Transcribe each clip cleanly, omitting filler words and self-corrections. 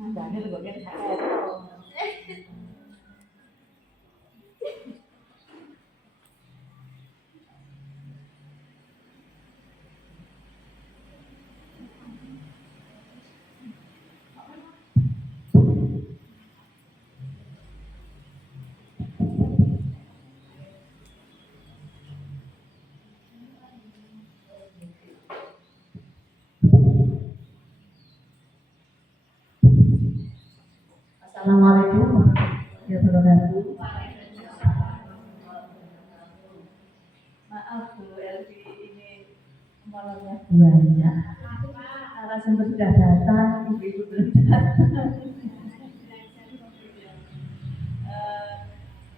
Nandane kok yen gak. Assalamualaikum warahmatullahi wabarakatuh. Maaf Bu Elvi, ini molornya banyak. Narasumber sudah datang, ibu-ibu belum datang.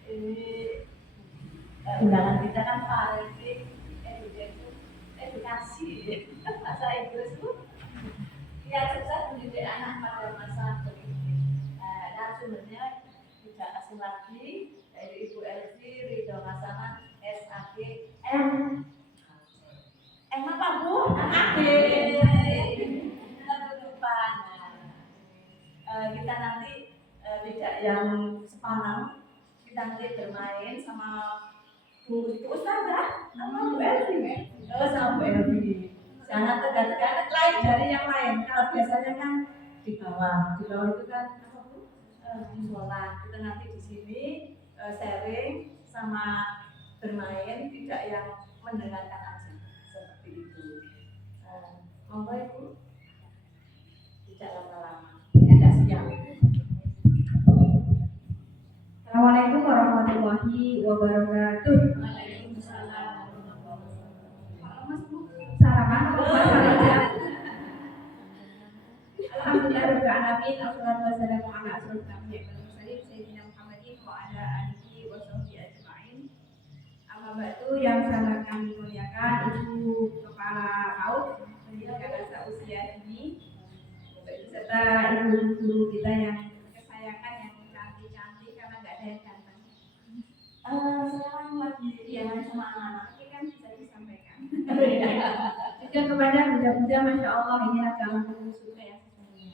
Ini undangan kita kan parenting edukasi bahasa Inggris Bu. Ya, sukses mendidik anak pada masa berikut. Narasumbernya tidak asing lagi dari Ibu Elvi Ridho Hasanah SAG M. M apa Bu? AG. Lupa. Kita nanti tidak yang sepanang, kita nanti bermain sama Bu Ustazah sama Bu Elvi. Sama Bu Elvi. Jangan tegak-tegak lain dari yang lain. Kalau biasanya kan di bawah itu kan apa Bu? Musola. Kita nanti di sini sharing sama bermain, tidak yang mendengarkan aja seperti itu. Monggo Ibu, tidak lama-lama. Tidak siap. Assalamualaikum warahmatullahi wabarakatuh. Waalaikumsalam. Mas Bu, sarapan apa saja? Alhamdulillah rabbil alamin, wassalatu wassalamu ala asyrofil anbiya'i wal mursalin sayyidina Muhammadin wa ala alihi wa sahbihi ajma'in. Amma ba'du, yang sangat kami muliakan Ibu Kepala PAUD pendidikan rasa usia dini beserta ibu guru kita yang kesayangan, yang cantik-cantik karena nggak ada yang ganteng. Sekarang lagi diaman sama anak-anak, tapi kan bisa disampaikan. Juga kepada budak-budak, masya Allah, inilah calon penghuni surga yang sesungguhnya.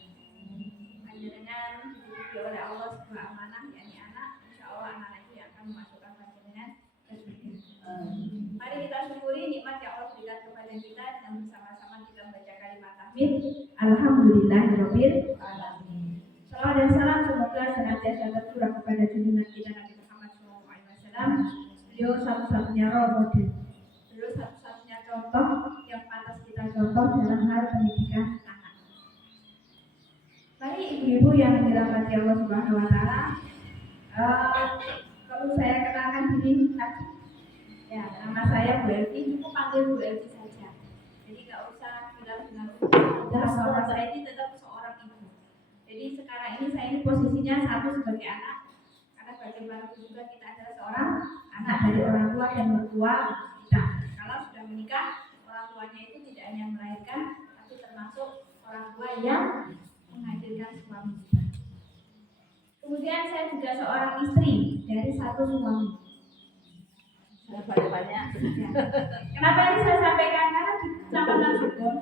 Panjenengan diberi oleh Allah sebuah amanah, yakni anak. Insya Allah anak itu yang akan memasukkan panjenengan ke surga. Mari kita syukuri nikmat yang Allah berikan kepada kita dan bersama-sama kita membaca kalimat tahmid. Alhamdulillahirabbil alamin. Salawat dan salam semoga senantiasa tercurah kepada junjungan kita Nabi Muhammad SAW. Beliau satu-satunya role model. Beliau satu-satunya contoh yang pantas kita contoh dalam hal pendidikan anak. Mari ibu-ibu yang dirahmati Allah Subhanahu wa taala, kalau saya kenalkan diri tadi, ya nama saya Bu Elvi, cukup panggil Bu Elvi saja. Jadi nggak usah bilang-bilang bahwa saya ini tetap seorang ibu. Jadi sekarang ini saya ini posisinya satu sebagai anak, karena bagaimanapun juga kita adalah seorang anak dari orang tua dan mertua kita. Kalau sudah menikah, orang tuanya itu tidak hanya melahirkan, tapi termasuk orang tua yang menghadirkan suami kita. Kemudian saya juga seorang istri dari satu suami. Banyak-banyak. Ya. Kenapa ini saya sampaikan? Karena di Kecamatan Sugong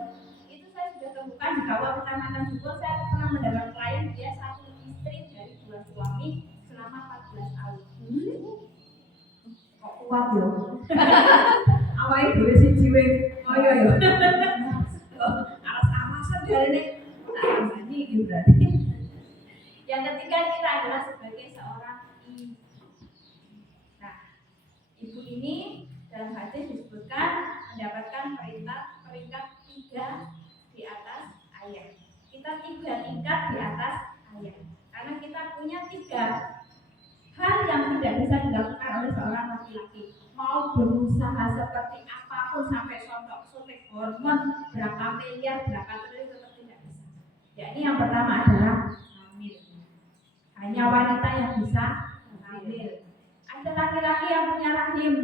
itu saya sudah temukan di bawah Kecamatan Sugong, saya pernah mendapat klien dia satu istri dari dua suami selama 14 tahun. Kok kuat loh? Awalnya dua si jiwe, koyo yo. Alas-alasan dari ini gitu berarti. Yang ketiga kita adalah sebagai seorang ibu. Nah, ibu ini dalam hadis disebutkan mendapatkan peringkat 3 di atas ayah. Kita 3 tingkat di atas ayah. Karena kita punya 3 hal yang tidak bisa dilakukan oleh seorang laki-laki. Mau berusaha seperti apapun sampai suntik hormon berapa miliar, berapa triliun tetap tidak bisa. Yakni yang pertama adalah hamil. Hanya wanita yang bisa hamil. Ada laki-laki yang punya rahim,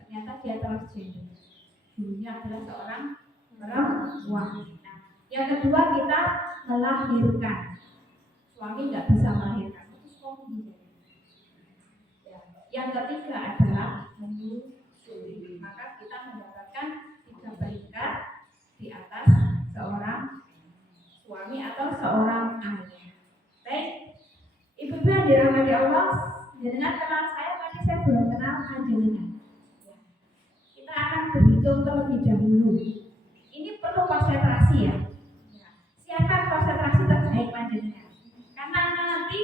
ternyata dia transgender. Dulunya adalah seorang perempuan. Nah, yang kedua kita melahirkan. Suami nggak bisa melahirkan, itu suami. Yang ketiga adalah menyusui. Maka kita mendapatkan 3 peringkat di atas seorang suami atau seorang ayah. yang dirahmati Allah, jenengan kenal saya, tapi saya belum kenal jenengan. Kita akan berhitung terlebih dahulu. Ini perlu konsentrasi ya. Siapkan konsentrasi terbaik panjenengan. Karena nanti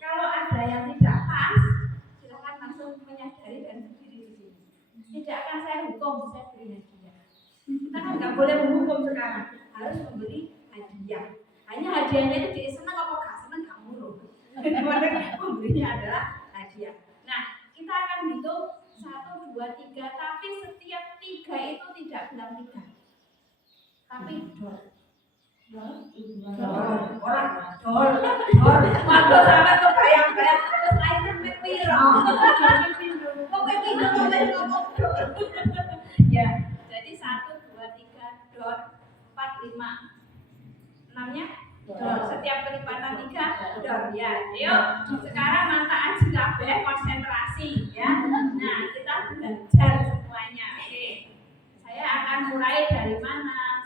kalau ada yang tidak pas, silakan langsung menyadari dan berdiri di sini. Tidak akan saya hukum, saya beri hadiah. Kita kan nggak boleh menghukum sekarang, harus memberi hadiah. Hanya hadiahnya itu dia senang apa gak senang kamu loh. Memberinya adalah hadiah. Nah, kita akan hitung 1, 2, 3, tapi setiap 3 itu tidak bilang 3, tapi dor. Orang dor. Waktu sama tuh bayang-bayang terus airnya piro. Kok ngomong dor. Ya, jadi 1, 2, 3 dor, 4, 5, 6-nya dor. Setiap kelipatan 3 dor ya. Ayo, sekarang mantaan kabeh konsentrasi ya. Nah, kita belajar semuanya. Oke. Saya akan mulai dari mana?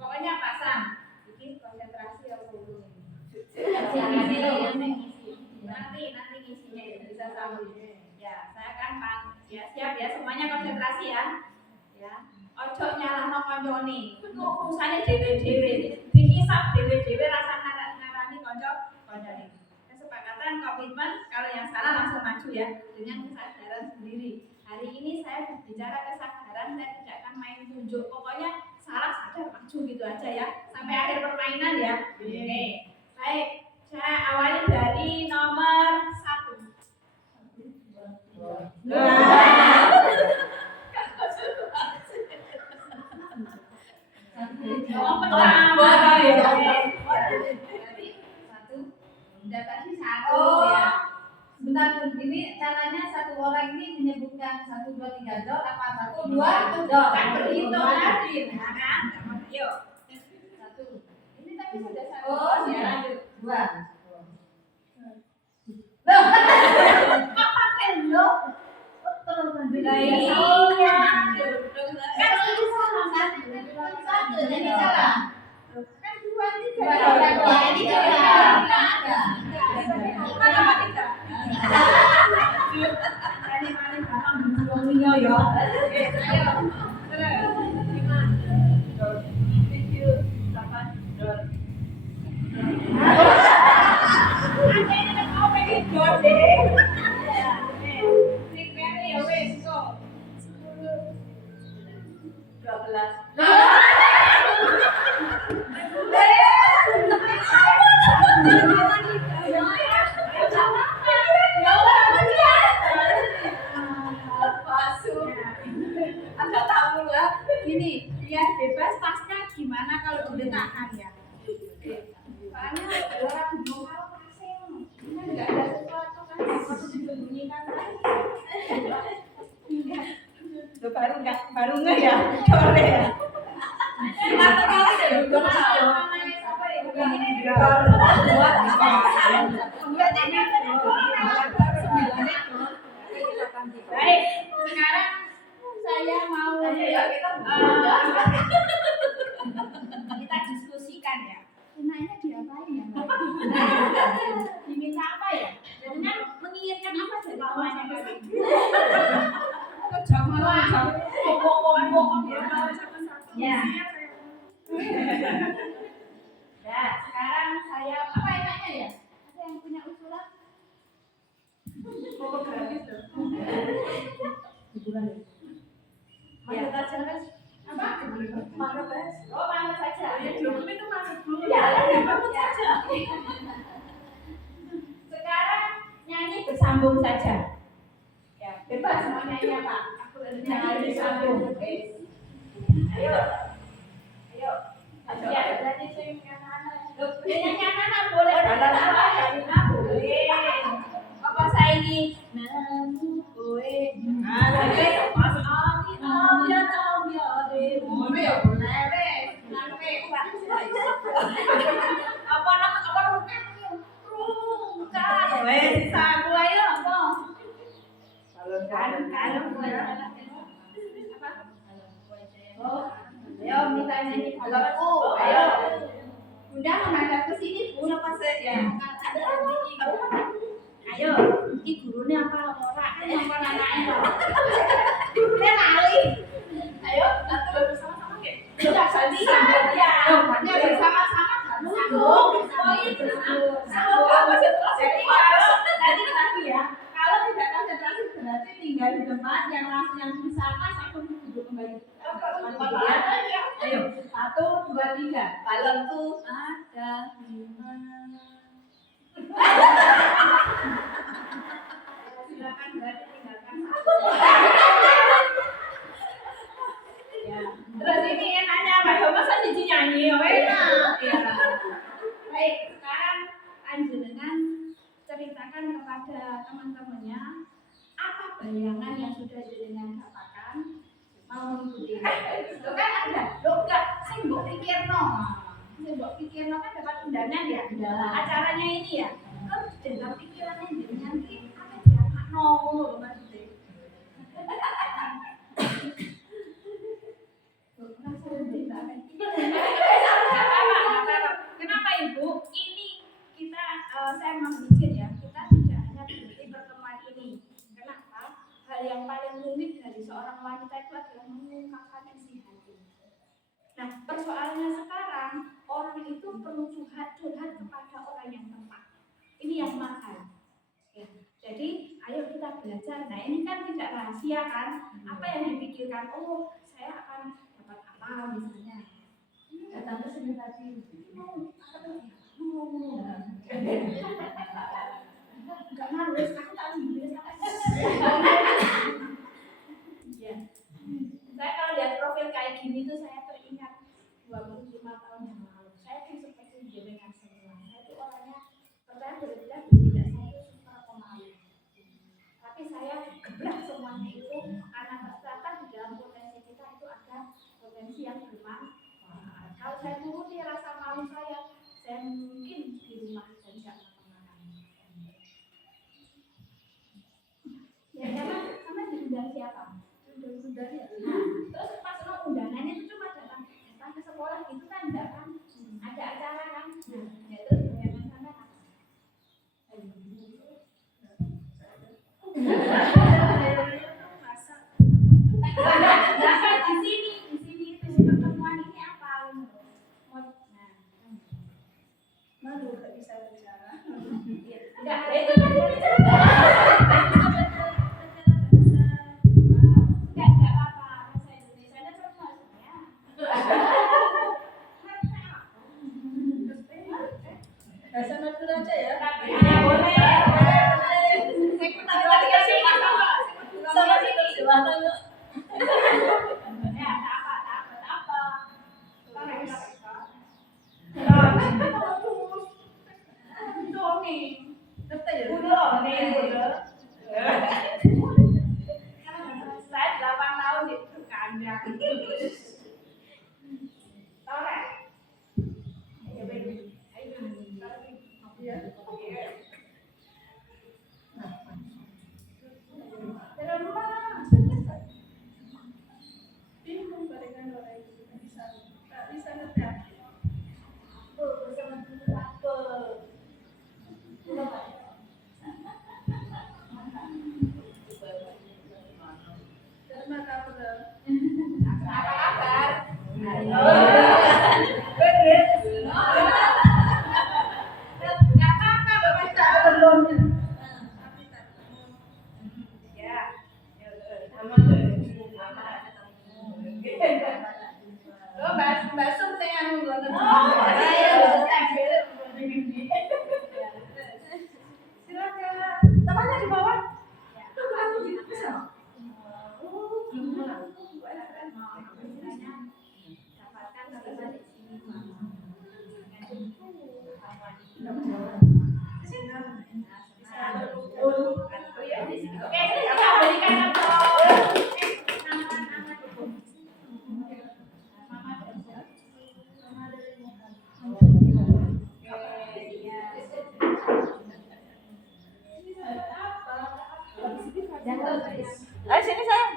Pokoknya Pak Sam, bikin konsentrasi ya dulu. Nanti ngisinya ya bisa sambung. Ya, saya akan ya siap ya semuanya konsentrasi ya. Ya. Ojo nyalahno koncone. Iku urusane dhewe-dhewe. Dihisab dhewe-dhewe rasa ngarani koncone. Kesepakatan komitmen kalau yang salah langsung maju ya dengan kesadaran sendiri. Hari ini saya berbicara kesadaran, saya tidak akan main tunjuk. Pokoknya salah sadar maju gitu aja ya sampai akhir permainan ya. Oke. Baik, saya awali dari nomor 1. Tadi 1 ya. Bentar, ini caranya satu orang ini menyebutkan 1, 2, 3 dot apa 1, 2 dot. Kan berhitung tadi, kan? Yuk. 1. Ini tapi sudah 1. Oh, ya lanjut. 2. Loh. Kok pakai lo? Terus lanjut. Iya. Kan itu salah kan? 1 jadi salah. Kan 2 ini salah. Ini salah. Kenapa tidak? Maning-maning gampang diculunginya ya. Oke, ayo. Terus. 5. 7, 8. Ada yang mau pengen dor deh. Ya, sing kene ya wis kok. 10. 12. Gini, biar bebas tasnya gimana kalau diletakkan ya. Soalnya orang bingung kalau pasang, ini nggak ada sesuatu kan harus disembunyikan kan. Baru nggak ya, sore ya. Atau kalau sebelum apa ya? Baik, sekarang saya mau kita diskusikan ya. Nanya diapain ya? Diminta apa ya? Jangan mengingatkan apa dari namanya kali. Jangan ngomong ya. Ya, sekarang saya apa enaknya ya? Ada yang punya usulan? Pokok gratis tuh. Ya, apa? Manut. Oh, manut saja. Ya, dulu itu manut dulu. Ya, manut saja. Sekarang nyanyi bersambung saja. Ya, bebas mau nyanyi apa? Aku nyanyi bersambung. Ayo. Ya, jadi sing kanan. Nyanyi kanan boleh. Boleh. Apa saya ini? Namu kowe. Pas ayo minta nyanyi kalau ayo Bunda menghadap ke sini Bunda pas ya Ayo, iki gurune apa ora kan ngomong anake kok. Gurune lali. Ayo, kita bersama-sama nggih. Sudah ganti ya. Hanya bersama-sama sambung. Oh itu sambung apa sih? Jadi kalau nanti lagi ya. Kalau tidak konsentrasi berarti tinggal di tempat yang langsung yang misalkan aku duduk kembali. Ayo, 1, 2, 3. Balonku ada 5. Silakan berarti tinggalkan. Ya. Terus ini enaknya apa? Ya masa siji nyanyi ya enak. Ya. Baik, sekarang Anjenengan ceritakan kepada teman-temannya apa bayangan yang sudah jenengan dapatkan mau mengikuti. Lo kan ada, lo enggak, saya mbok pikirno. Saya mbok pikirno kan dapat undangan ya. Acaranya ini ya. Terus dalam pikirannya jenengan ki apa dia makno ngono lho maksudnya. Kenapa Ibu? Ini kita saya mau izin ya, kita tidak hanya berhenti pertemuan ini. Kenapa? Hal yang paling rumit dari seorang wanita itu adalah mengungkapkan isi hati. Nah, persoalannya sekarang orang itu perlu curhat kepada orang yang tepat. Ini yang mahal. Ya. Jadi, ayo kita belajar. Nah, ini kan tidak rahasia kan? Apa yang dipikirkan? Oh, saya akan dapat apa misalnya? Datang ke sini tadi. Enggak nulis, aku tak nulis. Ya. Saya kalau lihat profil kayak gini tuh saya teringat 25 tahun yang lalu. Saya tuh seperti jenengan semua. Saya tuh orangnya percaya tidak saya itu super pemalu. Tapi saya gebrak semuanya itu karena ternyata di dalam potensi kita itu ada potensi yang bermanfaat. Kalau saya turuti rasa malu saya mungkin di rumah dan tidak makan. Ya sama diundang siapa? Undang ya. Nah, terus pas mau undangan itu cuma datang ke sekolah gitu kan enggak kan? Ada acara kan? Nah, ya terus bayangan sana apa? Masa di sini itu pertemuan ini apa? Malu gak bisa bicara. Enggak, itu tadi bicara. Enggak apa-apa. Bahasa Indonesia ada permasalahannya. Bahasa Madura aja ya. Boleh. Saya pernah lagi kasih sama si Jawatan. Ya, apa? Saya 8 tahun itu kandang. Torek. Ya baik. Ayo. Bingung balikan orang itu bisa ngetek. Bersama dulu apa? Apa kabar? Nggak apa-apa, Bapak tak belum. Ya, lo basum saya nunggu silakan. Temannya di bawah. Ayo sini sayang.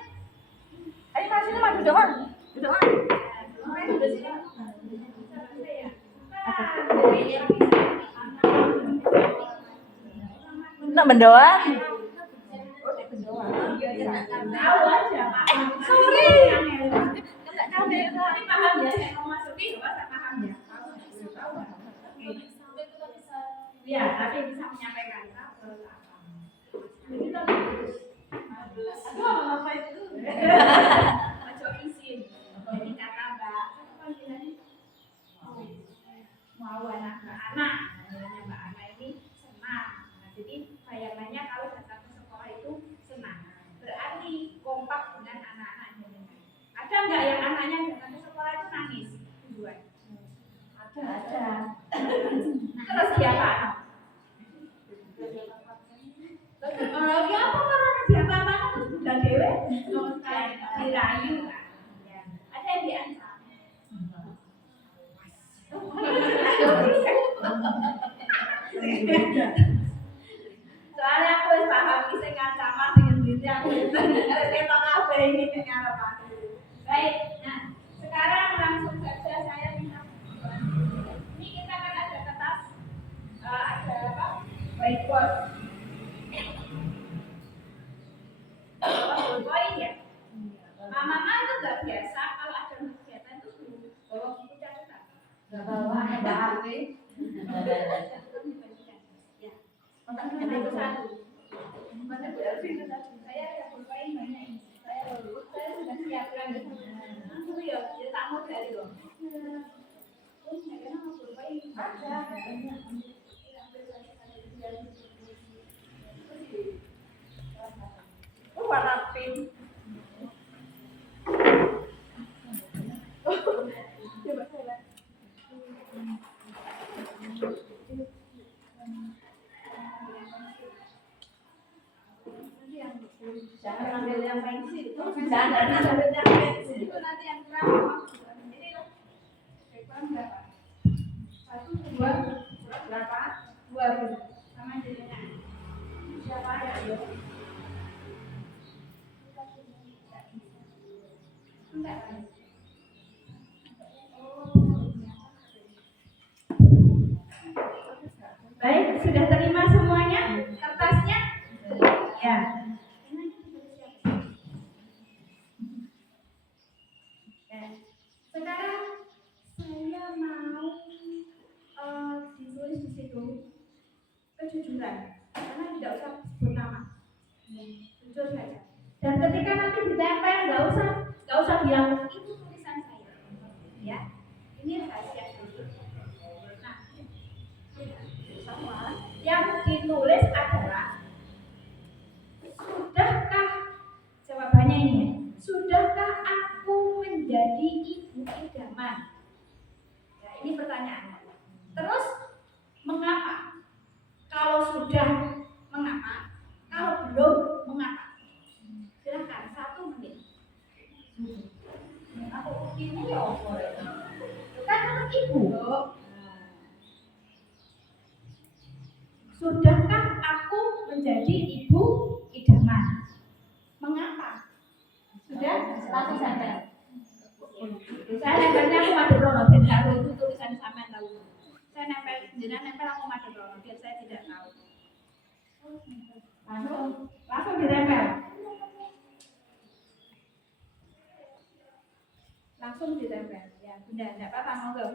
Ayo mas sini maju doang. Duduk mas. mendoan. Tahu aja Pak. Sorry. Enggak tahu ya. Tapi paham ya, saya mau masukin enggak paham ya. Tahu. Ya, tapi bisa menyampaikan. Kita terus. Aduh, apa itu? Ojo izin. Jadi kata Mbak, apa panggilannya? Mau anak Mbak Ana. Namanya Mbak Ana ini senang. Nah, jadi bayangannya kalau datang ke sekolah itu senang. Berarti kompak dengan anak-anaknya. Ada nggak yang anaknya datang ke sekolah itu nangis? Tujuan. Ada. Terus siapa? Kalau apa karena siapa mana terus bukan dewe? Dirayu. Ada yang diancam. Soalnya aku wis paham iki sing ancaman dengan diri aku. Kita kabeh ini ngarep aku. Baik. Nah, sekarang langsung saja saya minta ini kita kan ada kertas ada apa? Whiteboard. Poin ya. Mama itu nggak biasa kalau ada kegiatan itu bawa buku catatan. Nggak bawa ada HP. Ya. Satu-satu. Mana berarti saya ada pulpen banyak ini. Saya sudah siapkan. Langsung ya, jadi tak mau dari loh. Terus saya mau pulpen ada. Oh, warna pink. Coba saya. Jangan ambil yang pensil. Jangan ambil yang pensil. Itu nanti yang kurang. Ini loh. Kurang berapa? 1, 2, berapa? 2 sama jadinya. Siapa ya? Enggak. Baik, sudah terima semuanya kertasnya? Ya. Sekarang saya mau ditulis di situ kejujuran, karena tidak usah sebut nama, jujur saja. Dan ketika nanti ditempel nggak usah bilang itu tulisan saya, ya. Ini rahasia dulu. Nah, semua yang ditulis adalah sudahkah, jawabannya ini ya, sudahkah aku menjadi ibu idaman? Ya, ini pertanyaannya. Terus mengapa? Kalau sudah, mengapa? Kalau belum, mengapa? Silakan 1 menit. Aku ibu ya kan anak ibu. Sudahkah aku menjadi ibu idaman? Mengapa? Sudah? Langsung saja. Saya nempelnya aku madu brono, biar itu tulisan sampean tahu. Saya nempel aku madu brono, biar saya tidak tahu. Langsung ditempel. Langsung ditempel. Ya, sudah, tidak apa-apa, monggo.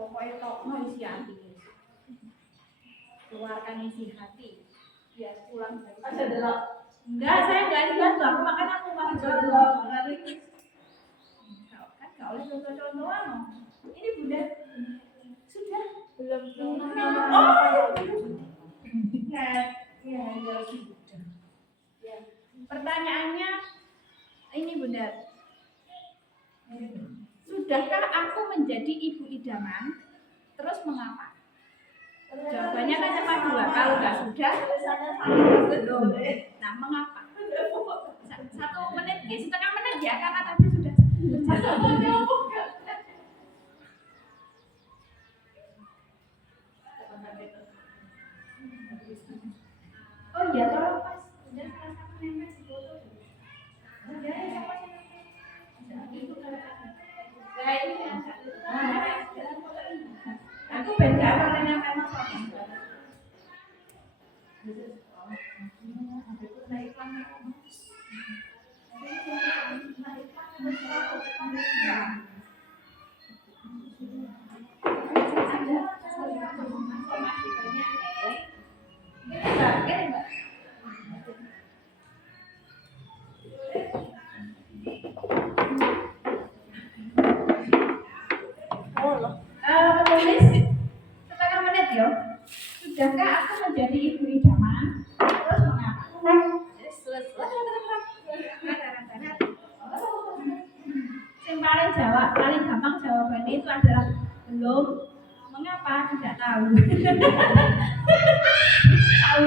Pokoknya tokno isi hati. Keluarkan isi hati. Biar pulang dari ada delok. Enggak, saya enggak lihat loh. Aku makanya aku mau coba. Kan enggak oleh contoh-contohan. Ini Bunda. Sudah belum. Oh. Nah, ya sudah. Ya. Pertanyaannya ini Bunda. Sudahkah aku menjadi ibu idaman? Terus mengapa? Jawabannya kan cuma 2. Kalau nggak sudah, belum. Nah, mengapa? 1 menit, ya, setengah menit ya, karena tadi sudah. Oh iya, tolong Mas. Aku beda warnanya memang sama. Menulis setengah menit ya. Sudahkah aku menjadi ibu idaman? Terus mengapa? Paling gampang jawabannya itu adalah belum. Mengapa? Tidak tahu. Tahu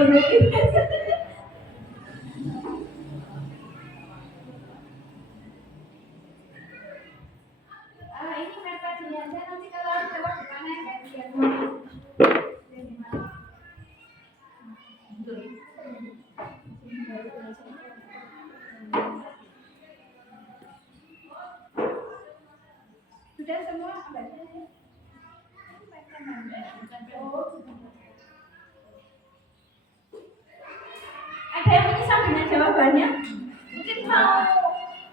ini meta dilihat nanti kalau jawab di mana ya lihat. Sudah semua baca ya. Ada yang menyesal dengan jawabannya? Mungkin mau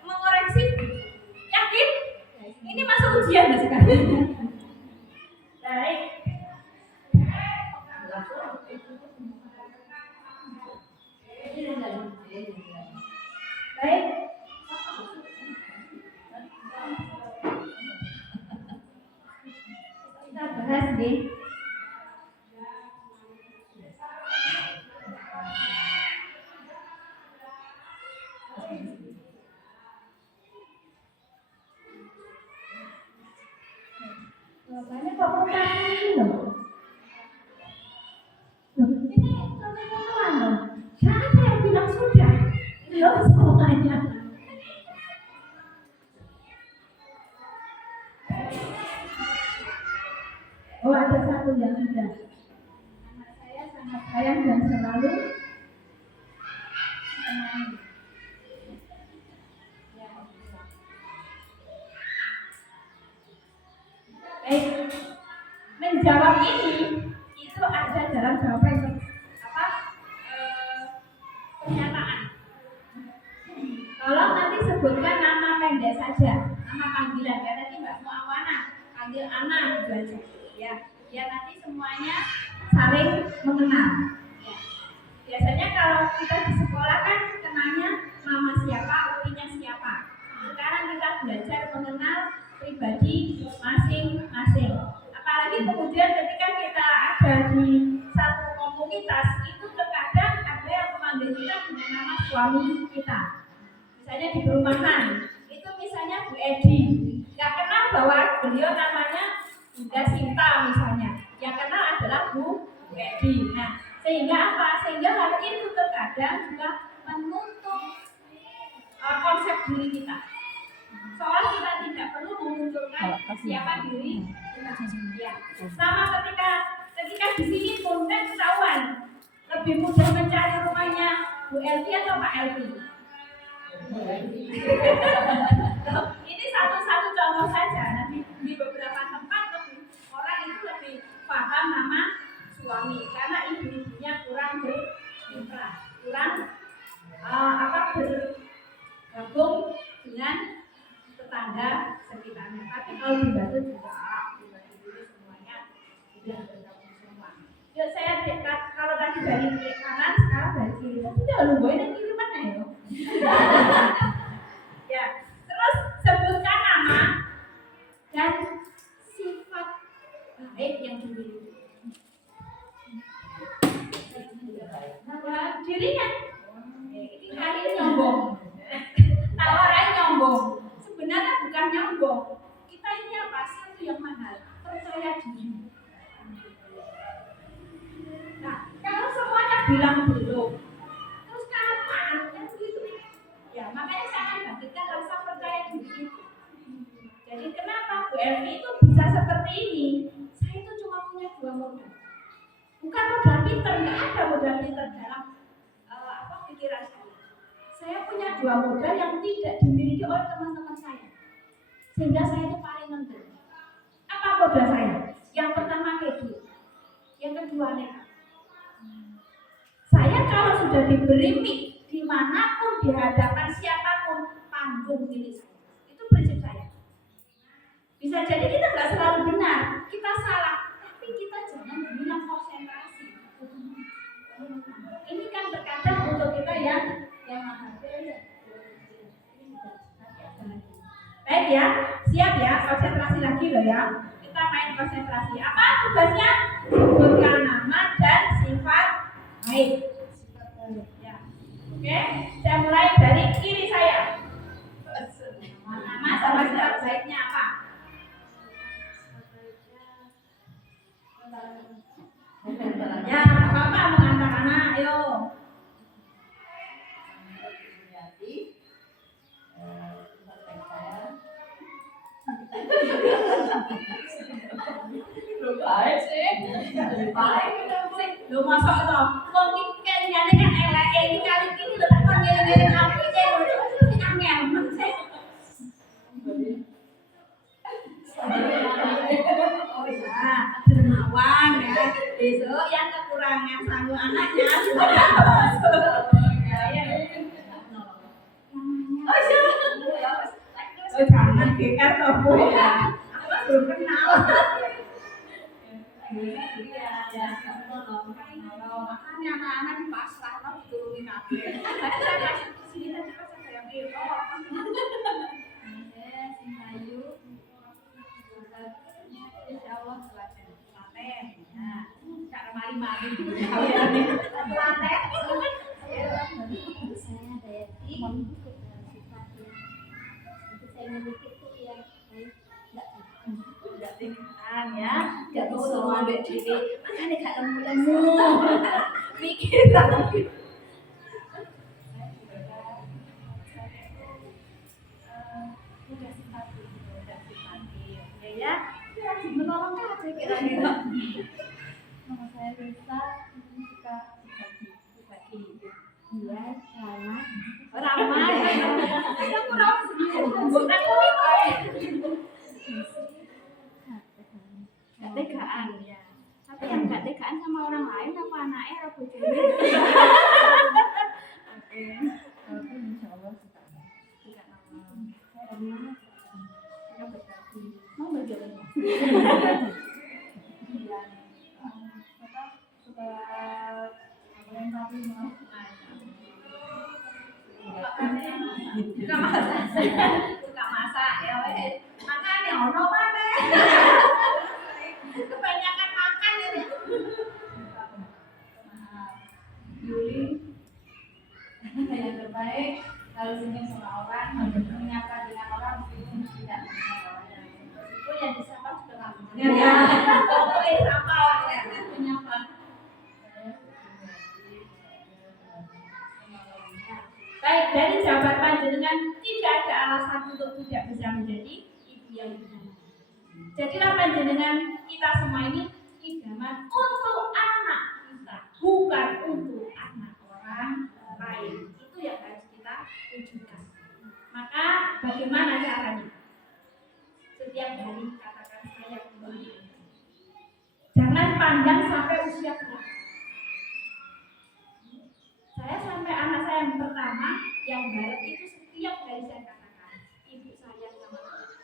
mengoreksi? Yakin? Ini masuk ujian nggak sekarang? Baik. Baik. Kita bahas deh. Jawabannya kok pertanyaan loh. Ini contoh-contohan loh. Siapa yang bilang sudah? Loh semuanya. Oh ada satu yang sudah. Anak saya sangat sayang dan selalu menemani. Menjawab ini itu ada dalam jawaban pernyataan. Tolong nanti sebutkan nama pendek saja, nama panggilan. Ya tadi Mbak Muawana panggil Ana gitu aja. Ya, biar nanti semuanya saling mengenal. Ya. Biasanya kalau kita di sekolah kan kenalnya nama siapa, ulinya siapa. Sekarang kita belajar mengenal pribadi masing-masing. Apalagi kemudian ketika kita ada di satu komunitas itu terkadang ada yang memanggil kita dengan nama suami kita. Misalnya di perumahan itu misalnya Bu Edi, nggak kenal bahwa beliau namanya Bunda Sinta misalnya, yang kenal adalah Bu Edi. Nah sehingga apa? Sehingga hal itu terkadang juga menutup konsep diri kita. Soal kita tidak perlu memunculkan siapa diri kita. Ya. Sama ketika di sini pun kan ketahuan lebih mudah mencari rumahnya Bu Elvi atau Pak Elvi. Ini satu-satu contoh saja. Nanti di beberapa tempat orang itu lebih paham nama suami karena ibu-ibunya kurang berkiprah, kurang bergabung dengan tetangga sekitarnya. Tapi kalau dibantu juga semuanya sudah bergabung semua. Yuk saya dekat, kalau tadi dari kiri kanan, sekarang dari kiri. Tapi jangan lupa ini kiri mana ya? Ya, terus sebutkan nama dan sifat baik yang dimiliki. Nah, dirinya ini kali nyombong. Tawaran nyombong. Sebenarnya bukan nyombong. Kita ini apa? Satu yang mahal, percaya diri. Nah, kalau semuanya bilang belum, terus kapan? Kan gitu. Ya, makanya saya bangkitkan rasa percaya diri. Jadi kenapa Bu Elvi itu bisa seperti ini? Saya itu cuma punya 2 modal. Bukan modal pinter, nggak ada modal pinter dalam pikiran saya. Saya punya 2 modal yang tidak dimiliki oleh teman-teman saya. Sehingga saya itu paling penting. ketuanya. Saya kalau sudah diberi mic dimanapun di hadapan siapapun, panggung milik saya. Itu prinsip saya. Bisa jadi kita nggak selalu benar, kita salah, tapi kita jangan hilang konsentrasi. Ini kan terkadang untuk kita yang baik ya, siap ya, konsentrasi lagi loh ya. Kita main konsentrasi. Apa tugasnya? Sebutkan nama dan sifat baik. Ya. Oke, saya mulai dari kiri saya. Nama sama sifat baiknya apa? Ya, apa mengantar anak, ayo. Baik sih. Lu masuk itu, mungkin kalian kan elek ini kali ini lo tak panggil-panggil api deh, lu angel. Oh ya, dermawan ya. Besok yang kekurangan satu anaknya silakan masuk. Oh siapa? Oh jangan GR toh Bu ya. Aku belum kenal. Makanya anak-anak di pasar lo diturunin aku. Tadi saya masuk ke sini tadi pas saya yang Sintayu. Insya Allah telaten. Nah, cara mari-mari. Telaten. Saya Dayati. Saya memiliki itu yang enggak tinggian ya, enggak mau sama ambek diri, makanya gak lemu-lemu. Mikir tapi udah simpati. Ya, rajin menolong kabeh kira-kira. Nama saya Risa, suka berbagi. Iya, ramai. Yang kurang bukan gak tegaan ya. Tapi yang gak tegaan sama orang lain apa anaknya atau bojone. Oke. Oke, insyaallah suka nama. Saya dari mana? Saya berbagi. Mau bagi apa? Iya. Suka yang tadi mau. Suka masak ya wes. Makan ya ono mana? Kebanyakan makan ini. Yuli yang terbaik kalau senyum sama orang, menyapa dengan orang meskipun tidak mengenal orangnya. Meskipun yang disapa juga nggak mengenal ya. Boleh sapa ya, menyapa. Baik, dari jawaban panjenengan tidak ada alasan untuk tidak bisa menjadi ibu yang idaman. Jadilah panjenengan kita semua ini idaman untuk anak kita, bukan untuk anak orang lain. Itu yang harus kita tunjukkan. Maka bagaimana caranya? Setiap hari katakan saya kembali. Jangan pandang sampai usia berapa. Saya sampai anak saya yang pertama, yang barat itu setiap hari saya katakan, ibu sayang sama kakak.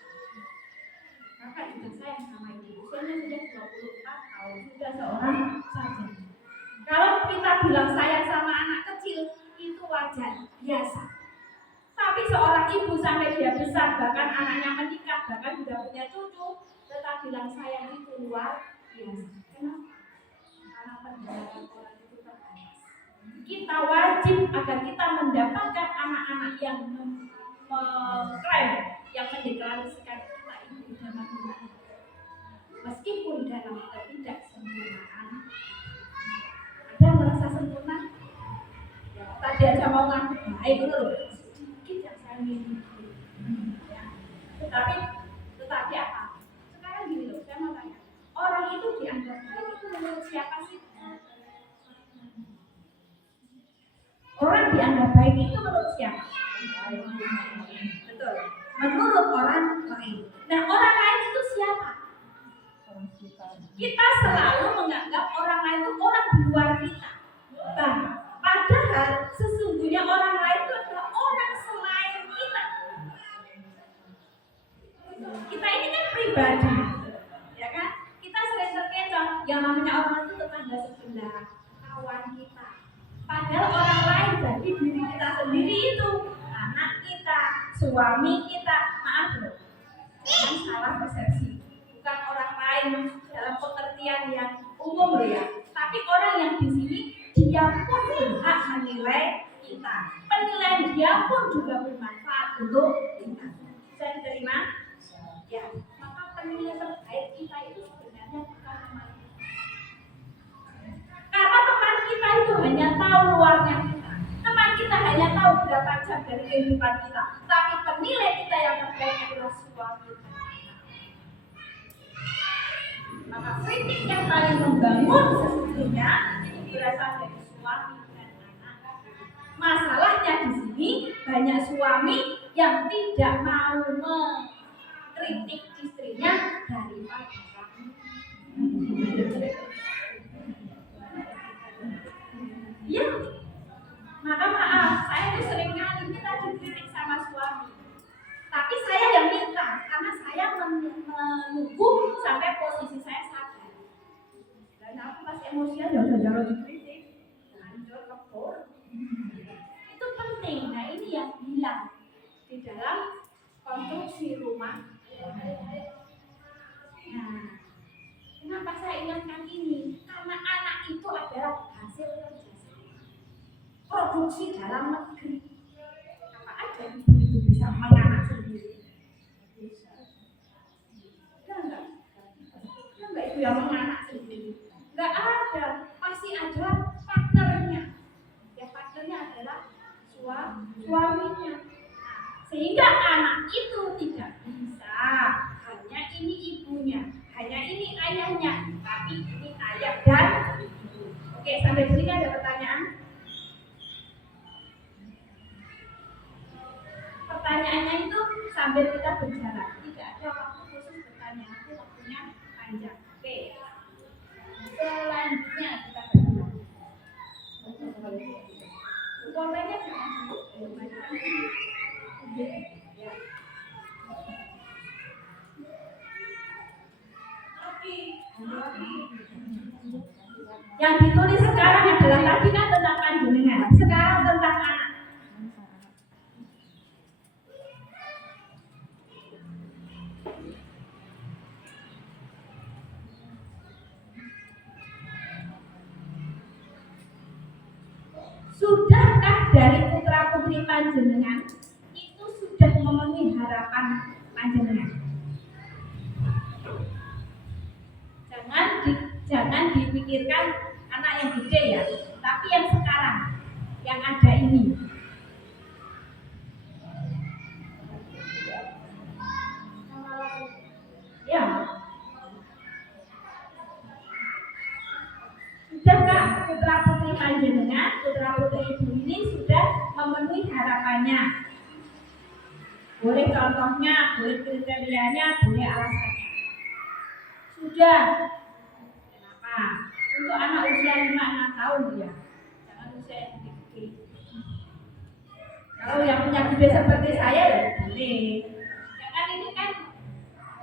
Kakak juga sayang sama ibu. Usianya sudah 24 tahun, sudah seorang sarjana. Kalau kita bilang sayang sama anak kecil, itu wajar, biasa. Tapi seorang ibu sampai dia besar, bahkan anaknya menikah, bahkan sudah punya cucu, tetap bilang sayang itu luar biasa. Kenapa? Karena penjelasan orang itu terbatas. Kita wajib agar kita mendapatkan anak-anak yang mengklaim, yang mendeklarasikan kita ibu idaman rumah. Meskipun dalam ketidaksempurnaan, ada merasa sempurna. Ya, tadi aja mau ngaku baik loh, sedikit yang saya miliki. Ya. Tetapi apa? Sekarang gini loh, saya mau tanya, orang itu dianggap baik itu menurut siapa sih? Orang dianggap baik itu menurut siapa? Betul. Menurut orang lain. Nah, orang lain itu siapa? Kita selalu menganggap orang lain itu orang di luar kita. Padahal sesungguhnya orang lain itu adalah orang selain kita. Kita ini kan pribadi, ya kan? Kita sering terkecoh. Yang namanya orang itu tetangga sebelah, kawan kita. Padahal orang lain dari diri kita sendiri itu anak kita, suami kita. Maaf loh, jangan salah persepsi. Bukan orang lain dalam pengertian yang umum loh ya. Tapi orang yang di sini dia pun berhak menilai kita. Penilaian dia pun juga bermanfaat untuk kita. Bisa diterima? Ya. Maka penilaian terbaik kita itu sebenarnya bukan teman kita. Karena teman kita itu hanya tahu luarnya kita. Teman kita hanya tahu berapa jam dari kehidupan kita. Tapi penilai kita yang terbaik adalah suami kita. Maka kritik yang paling membangun sesungguhnya itu berasal dari suami dan anak. Masalahnya di sini banyak suami yang tidak mau mengkritik istrinya daripada ya. Maka maaf, saya itu sering kali kita dikritik sama suami. Tapi saya yang minta karena saya menunggu sampai posisi saya sadar. Dan aku pas emosian ya udah jarang dikritik, hancur kebur. Itu penting. Nah ini yang bilang di dalam konstruksi rumah. Nah, kenapa saya ingatkan ini? Karena anak itu adalah hasil kerja saya. Produksi dalam negeri. Apa aja ibu itu bisa menganak sendiri? Bisa. Enggak itu yang menganak sendiri. Enggak ada, pasti ada partnernya. Ya partnernya adalah suaminya. Sehingga anak itu tidak bisa hanya ini ibunya, hanya ini ayahnya, tapi ini ayah dan ibu. Oke, sampai sini ada pertanyaan? Pertanyaannya itu sambil kita berjalan, tidak ada waktu khusus bertanya, nanti waktunya panjang. Oke, selanjutnya kita berjalan. Bolehnya jangan yang ditulis sekarang adalah tadi kan tentang panjenengan, sekarang tentang anak. Sudahkah dari putra putri panjenengan itu sudah memenuhi harapan panjenengan? Jangan dipikirkan anak yang gede ya, tapi yang sekarang, yang ada ini. Ya. Sudahkah putra putri panjenengan, putra putri ibu ini sudah memenuhi harapannya? Boleh contohnya, boleh kriterianya, boleh alasannya. Sudah. Kenapa? Untuk anak usia 5-6 tahun ya. Jangan usia yang gede. Kalau yang punya gede seperti saya ya boleh. Ya kan ini kan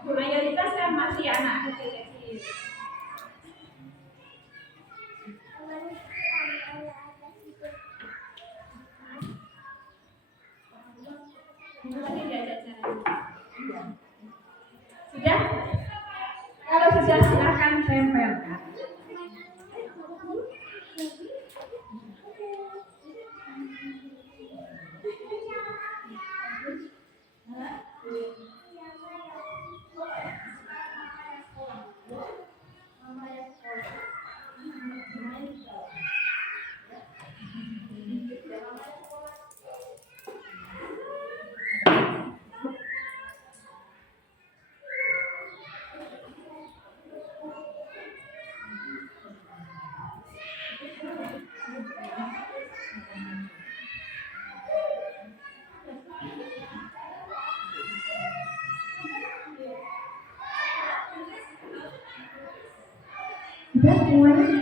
mayoritas kan masih anak kecil-kecil. Sudah? Kalau sudah silakan tempelkan. Udah semuanya.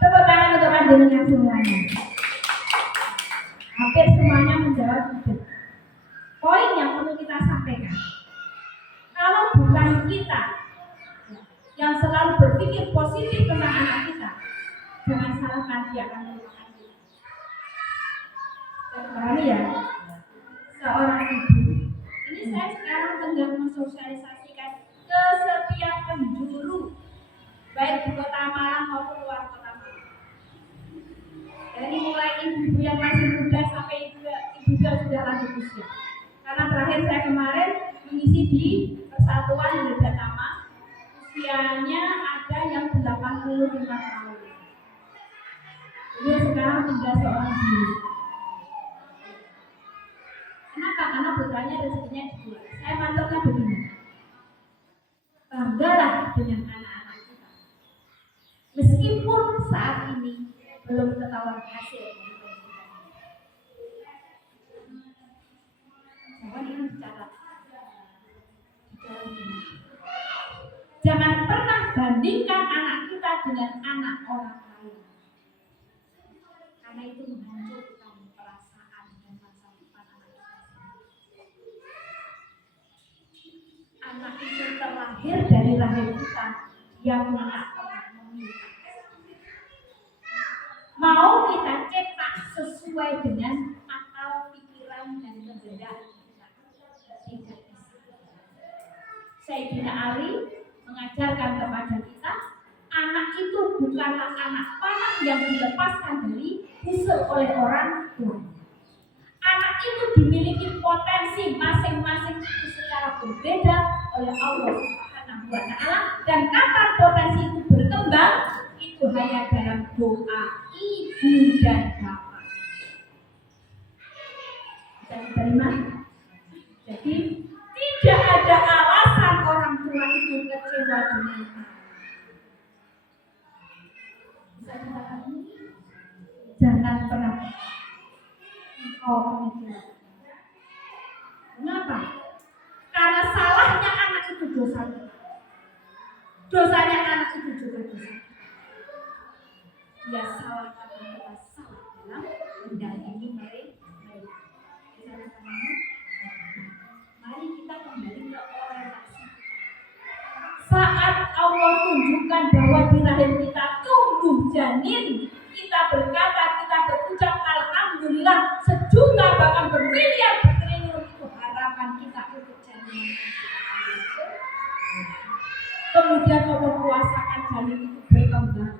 Tepuk tangan untuk panjenengan semuanya. Hampir semuanya menjawab betul. Poin yang perlu kita sampaikan, kalau bukan kita yang selalu berpikir positif tentang anak kita, jangan salahkan dia akan melupakan kita. Dan ya, seorang ibu, ini saya sekarang sedang mensosialisasikan ke setiap penjuru, baik di Kota Malang maupun luar Kota Malang. Dari mulai ibu yang masih muda sampai ibu sudah lanjut usia. Karena terakhir saya kemarin mengisi di Persatuan Muda Tama, usianya ada yang 85 tahun. Dia sekarang tinggal seorang diri. Kenapa? Karena putranya rezekinya dijual. Saya mantapnya begini. Banggalah dengan anak-anak kita. Meskipun saat ini belum ketahuan hasil. Jangan pernah bandingkan anak kita dengan anak orang lain, karena itu menghancurkan perasaan dan masa depan anak kita. Anak itu terlahir dari rahim kita yang tidak pernah meminta. Mau kita cetak sesuai dengan akal, pikiran, dan kehendak kita. Tidak bisa. Sayyidina Ali mengajarkan kepada kita, anak itu bukanlah anak panah yang dilepaskan dari busuk oleh orang tua. Anak itu dimiliki potensi masing-masing itu secara berbeda oleh Allah Subhanahu wa Ta'ala, dan kapan potensi itu berkembang itu hanya dalam doa ibu dan bapak. Bisa diterima? Jadi tidak ada alasan orang tua itu kecewa dengan anak. Bisa dipahami? Jangan pernah engkau mengecewakan. Kenapa? Karena salahnya anak itu dosanya. Dosanya anak itu juga dosa. Dia salah karena kita salah dalam mendampingi mereka. Mari kita kembali ke orientasi. Saat Allah tunjukkan bahwa di rahim kita tumbuh janin, kita berkata, kita berucap alhamdulillah, sejuta bahkan bermiliar bertriliun itu harapan kita untuk janin. Kemudian Allah kuasakan janin itu berkembang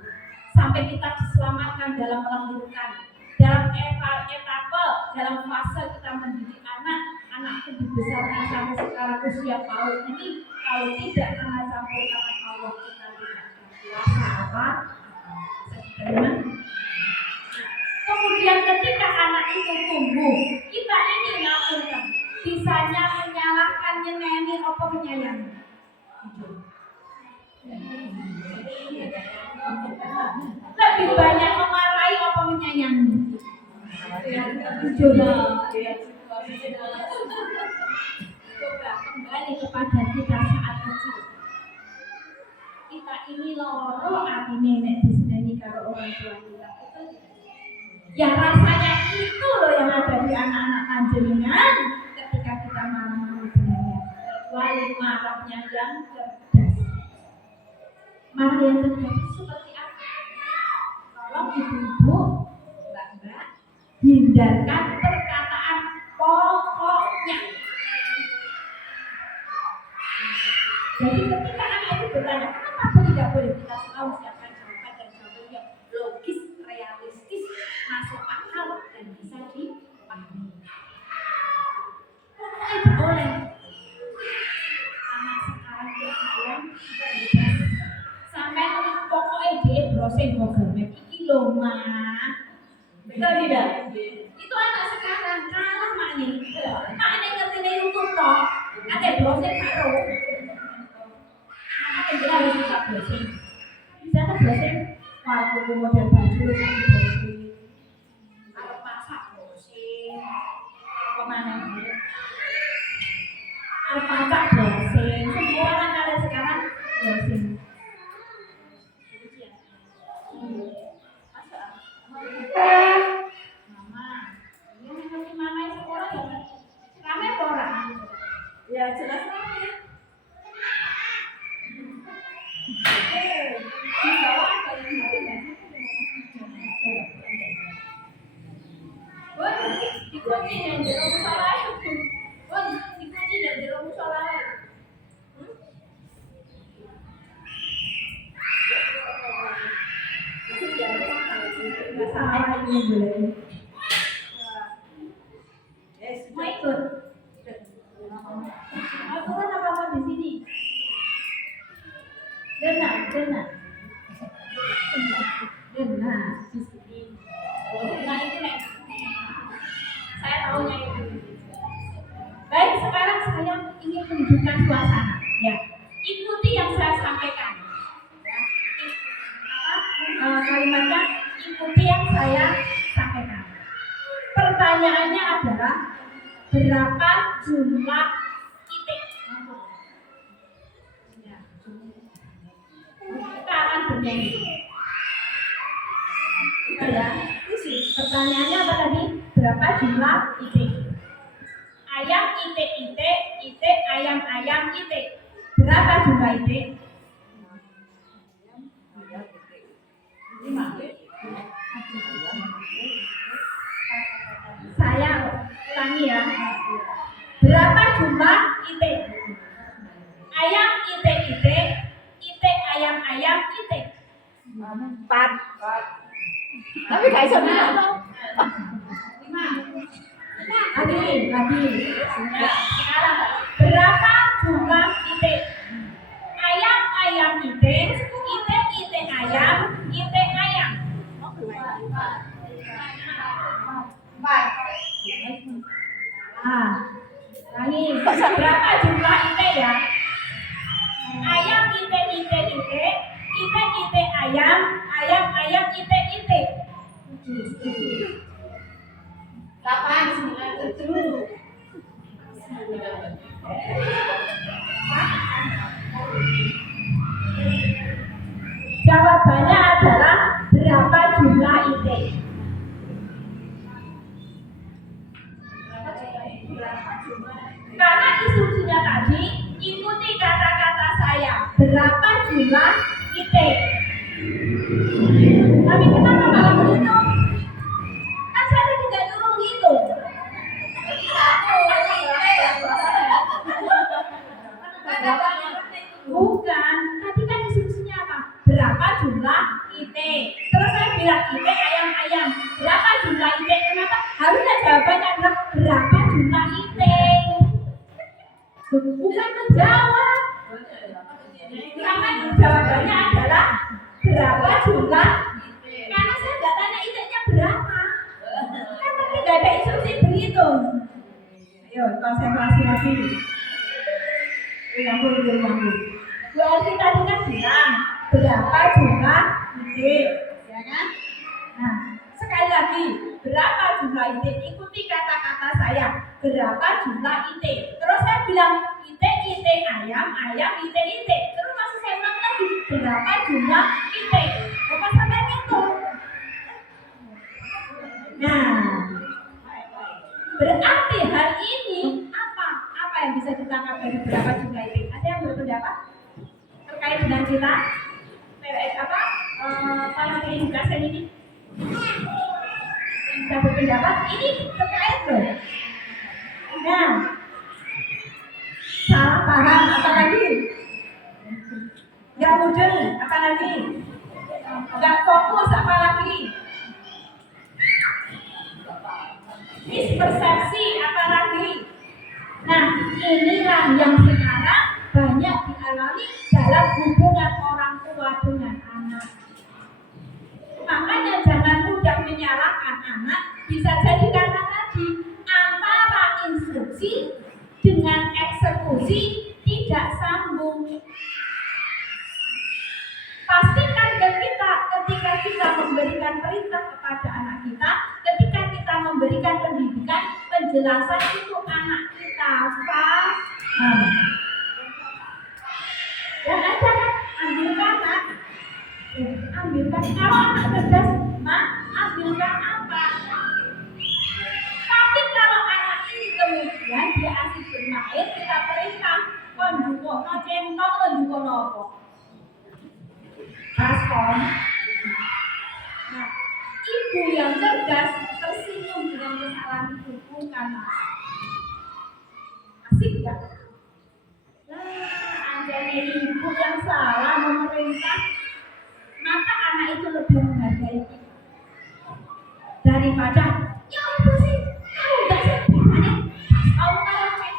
sampai kita diselamatkan dalam melahirkan, dalam etapa, dalam fase kita mendidik anak itu dibesarkan sampai sekarang usia PAUD ini. Kalau tidak karena campur tangan Allah, kita tidak kuasa apa. Kemudian ketika anak itu tumbuh, kita ini ngapain? Bisanya menyalahkan, nyeneni, apa menyayangi? Lebih banyak memarahi apa menyayangi? Coba kembali kepada kita saat kecil. Kita ini loro atine nek diseneni karo orang tua kita. Ya rasanya itu loh yang ada di anak-anak panjenengan ketika kita marah dengannya. Kecuali marahnya yang cerdas. Marah yang cerdas seperti apa? Tolong ibu-ibu, mbak-mbak, hindarkan perkataan pokoknya. Jadi ketika anak itu bertanya, kenapa tidak boleh, kita selalu siapkan jawaban dan jawaban yang logis, realistis, masuk akal dan bisa dipahami. Pokoknya boleh. rumah. Betul tidak? Itu anak sekarang kalah mak nih. Mak nih ngerti nih YouTube toh. Ada browsing baru. Maka kita harus bisa browsing. Bisa kan browsing? Waktu model baju lagi browsing. Kalau masak browsing. Kemana? Kalau masak browsing. Semua anak sekarang browsing. Ya jelas rame. Di bawah ada yang dikunci dan jero musola. Dikunci dan jero musola. Salah ini boleh. Mau ikut? Aku kan apa-apa di sini. Dengar di sini. Nah itu nih. Saya tahunya itu. Baik, sekarang saya ingin menunjukkan suasana. Ya, ikuti yang saya sampaikan. Kalimatnya ikuti yang saya sampaikan. Pertanyaannya adalah berapa jumlah titik? Kita akan bernyanyi. Ya, pertanyaannya apa tadi? Berapa jumlah titik? Ayam itik itik, itik ayam ayam itik. Berapa jumlah itik? 5. Saya ulangi ya. Berapa jumlah itik? Ayam itik itik, itik ayam ayam itik. 4. Tapi gak iso bener. 5. Lagi. Sekarang berapa jumlah itik? Ayam ayam itik, itik itik ayam, itik ayam. 4. Lagi berapa jumlah itik ya? Ayam itik itik itik, itik itik ayam, ayam ayam itik itik. 8, 9, 7. Jawabannya adalah berapa jumlah itik? Karena instruksinya tadi ikuti kata-kata saya. Berapa jumlah itik? Tapi kenapa malah begitu? Kan saya tidak nyuruh gitu. Bukan, tadi kan instruksinya apa? Berapa jumlah itik? Terus saya bilang itik ayam-ayam. Berapa jumlah itik? Kenapa? Harusnya jawabannya adalah berapa jumlah itik? Bukan menjawab. Karena jawabannya adalah berapa jumlah itik? Karena saya nggak tanya itiknya berapa. Kan tadi nggak ada instruksi berhitung. Ayo konsentrasi lagi. Nyambung. Bu Elvi tadi kan bilang berapa jumlah itik, ya kan? Nah, sekali lagi berapa jumlah itik? Ikuti kata-kata saya. Berapa jumlah itik? Terus saya bilang itik ayam, ayam itik. Terus masih saya bilang lagi berapa jumlah itik? Bapak sampai ngitung. Nah, berarti hal ini apa yang bisa ditangkap dari berapa jumlah itik? Ada yang berpendapat terkait dengan kita palang kehidupan ini? Yang bisa berpendapat ini terkait loh. Nah, salah paham apa lagi? Gak mudeng apa lagi? Gak fokus apa lagi? Mispersepsi apa lagi? Nah, inilah yang sekarang banyak dialami dalam hubungan orang tua dengan anak. Makanya jangan anak bisa jadi karena tadi antara instruksi dengan eksekusi tidak sambung. Pastikan kita ketika kita memberikan perintah kepada anak kita, ketika kita memberikan pendidikan, penjelasan itu anak kita paham. Jangan ambilkan nak, ambilkan kalau anak cerdas, mak ambilkan apa? Tapi kalau anak ini kemudian dia asik bermain, kita perintah, konjukono centong, konjukono apa? Baskom. Nah, ibu yang cerdas tersinggung dengan kesalahan ibuku karena asik gak? Anjani ibu yang salah memerintah, maka anak itu lebih menghargai daripada ya ibu sih, kamu gak sih kamu tahu cek.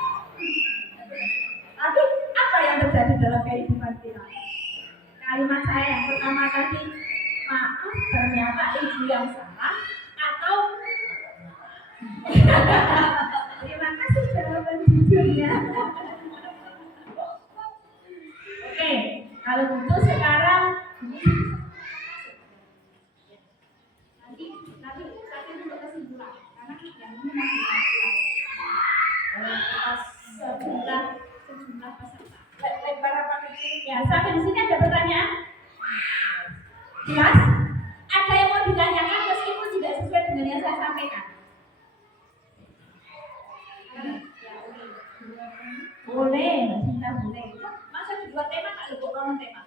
Tapi apa yang terjadi dalam kehidupan kita? Kalimat saya yang pertama tadi, maaf ternyata ibu yang salah, atau terima kasih jawaban jujurnya. Oke, kalau gitu sekarang nanti dulu kesimpulan karena yang ini masih sejumlah peserta. Lebar apa kecil? Ya, sampai di sini ada pertanyaan? Jelas? Ada yang mau ditanyakan meskipun tidak sesuai dengan yang saya sampaikan? Boleh, kita boleh. Masa di dua tema tak lupa orang tema.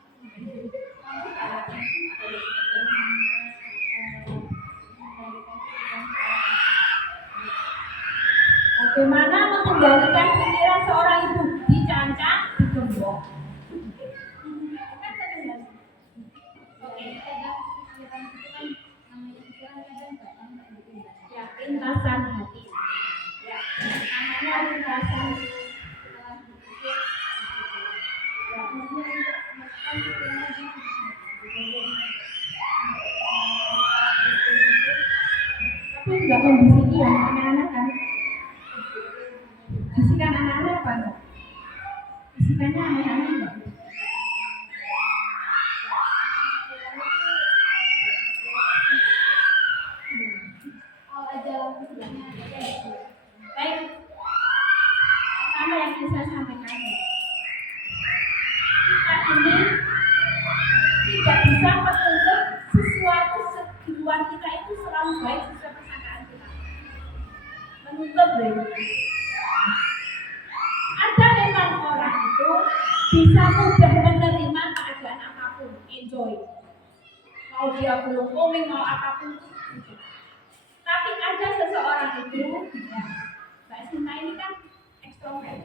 Bagaimana mengendalikan pikiran seorang ibu dicancang, digembok? Ya, lintasan hati. Ya, namanya lintasan. Tapi enggak membisiki ya anak-anak kan? Bisikan anak-anak apa enggak? Bisikannya anak-anak enggak? Baik, pertama yang ingin saya sampaikan, kita ini tidak bisa menuntut sesuatu di luar kita itu selalu baik sesuai persangkaan kita. Menuntut baik. Ada memang orang itu bisa mudah menerima keadaan apapun, enjoy. Mau dia belum komeng, mau apapun. Tapi ada seseorang itu, ya, Mbak Sinta ini kan ekstrovert,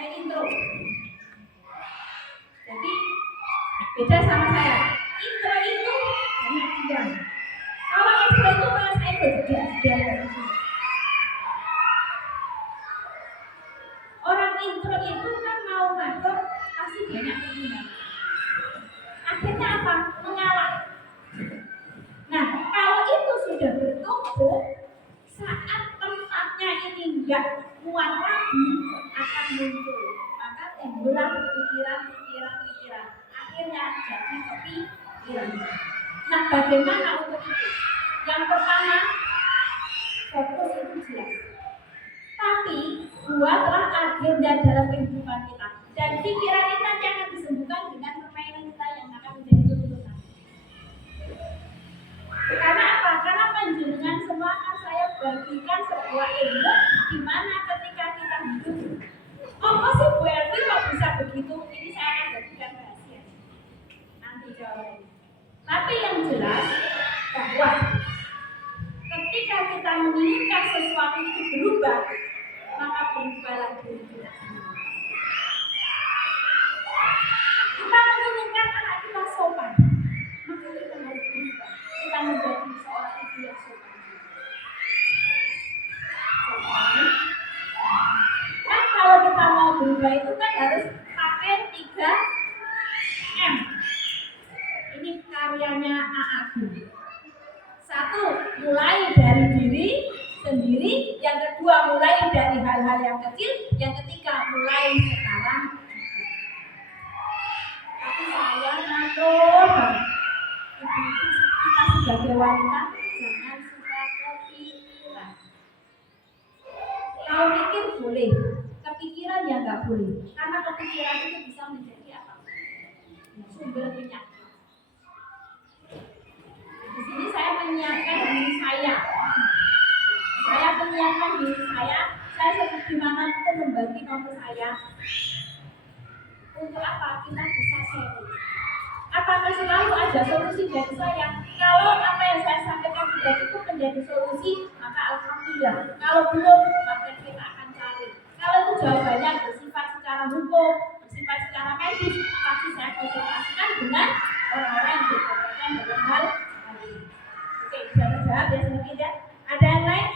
intro. Jadi beda sama saya. Intro itu banyak diam. Kalau ekstro itu malah saya berjejer. Orang intro itu kan mau ngatur pasti banyak pertimbangan. Akhirnya apa? Mengalah. Nah, kalau itu sudah bertumbuh, saat tempatnya ini enggak kuat lagi akan muncul. Maka timbullah pikiran. Akhirnya jadi kepikiran. Nah, bagaimana untuk itu? Yang pertama, fokus itu jelas. Tapi buatlah agenda dalam kehidupan kita. Dan pikiran ini nanti akan disembuhkan dengan permainan kita yang akan menjadi tuntutan. Karena apa? Karena panjenengan semua akan saya bagikan sebuah ilmu di mana ketika kita hidup, apa sih Bu Elvi kok bisa begitu? Ini saya akan bagikan rahasia. Nanti jawabannya. Tapi yang jelas bahwa ketika kita menginginkan sesuatu itu berubah, maka berubahlah diri kita sendiri. Kita menginginkan anak kita sopan, maka kita harus berubah. Kita menjadi seorang ibu yang sopan. Kan kalau kita mau berubah itu kan harus pakai 3M. Ini karyanya A. Agung. mulai dari diri sendiri, yang kedua mulai dari hal-hal yang kecil, yang ketiga mulai sekarang. Tapi saya matur banget, kita sebagai wanita jangan suka kepikiran. Kalau mikir boleh, kepikiran ya nggak boleh, karena kepikiran itu bisa menjadi apa? Sumber penyakit. Di sini saya menyiapkan diri saya. Saya menyiapkan diri saya seperti mana itu membagi nomor saya. Untuk apa? Kita bisa sharing. Apakah selalu ada solusi dari saya? Kalau apa yang saya sampaikan sudah cukup menjadi solusi, maka alhamdulillah. Kalau belum, maka kita akan cari. Kalau itu jawabannya bersifat secara hukum, bersifat secara medis, pasti saya konsultasikan dengan orang-orang yang berkompeten dalam hal ini. Oke, bisa terjawab ya sedikit ya. Ada yang lain?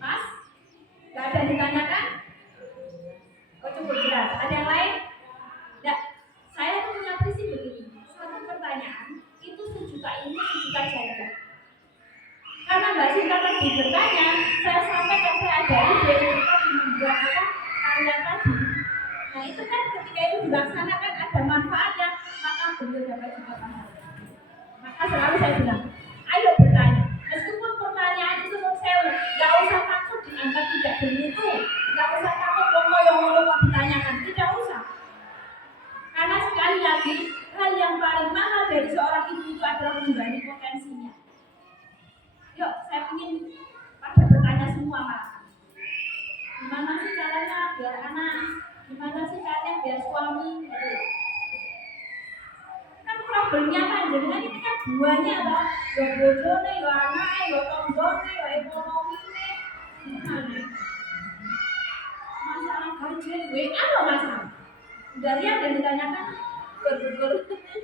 Mas? Gak ada yang ditanyakan? Oh cukup jelas. Ada yang lain? Ya, saya punya prinsip begini. Satu pertanyaan itu sejuta ini sejuta jaga. Karena Mbak Sinta tadi bertanya, saya sampaikan saya ada ide untuk membuat apa karya tadi. Nah itu kan ketika itu dilaksanakan ada manfaatnya, maka beliau dapat juga pahala. Maka selalu saya bilang, ayo bertanya. Meskipun pertanyaan itu menurut saya nggak usah takut dianggap tidak bermutu, nggak usah takut yang mau ditanyakan, tidak usah. Karena sekali lagi hal yang paling mahal dari seorang ibu itu adalah menggali potensinya. Yuk, saya ingin pada bertanya semua malah. Gimana sih caranya biar anak? Gimana sih caranya biar suami? Kan problemnya kan, jadi kan ini kan buahnya loh. Ya bojone, ya anaknya, ya tonggone, ya ekonominya. Masalah gaji, WA loh masalah. Dari yang ditanyakan, ber.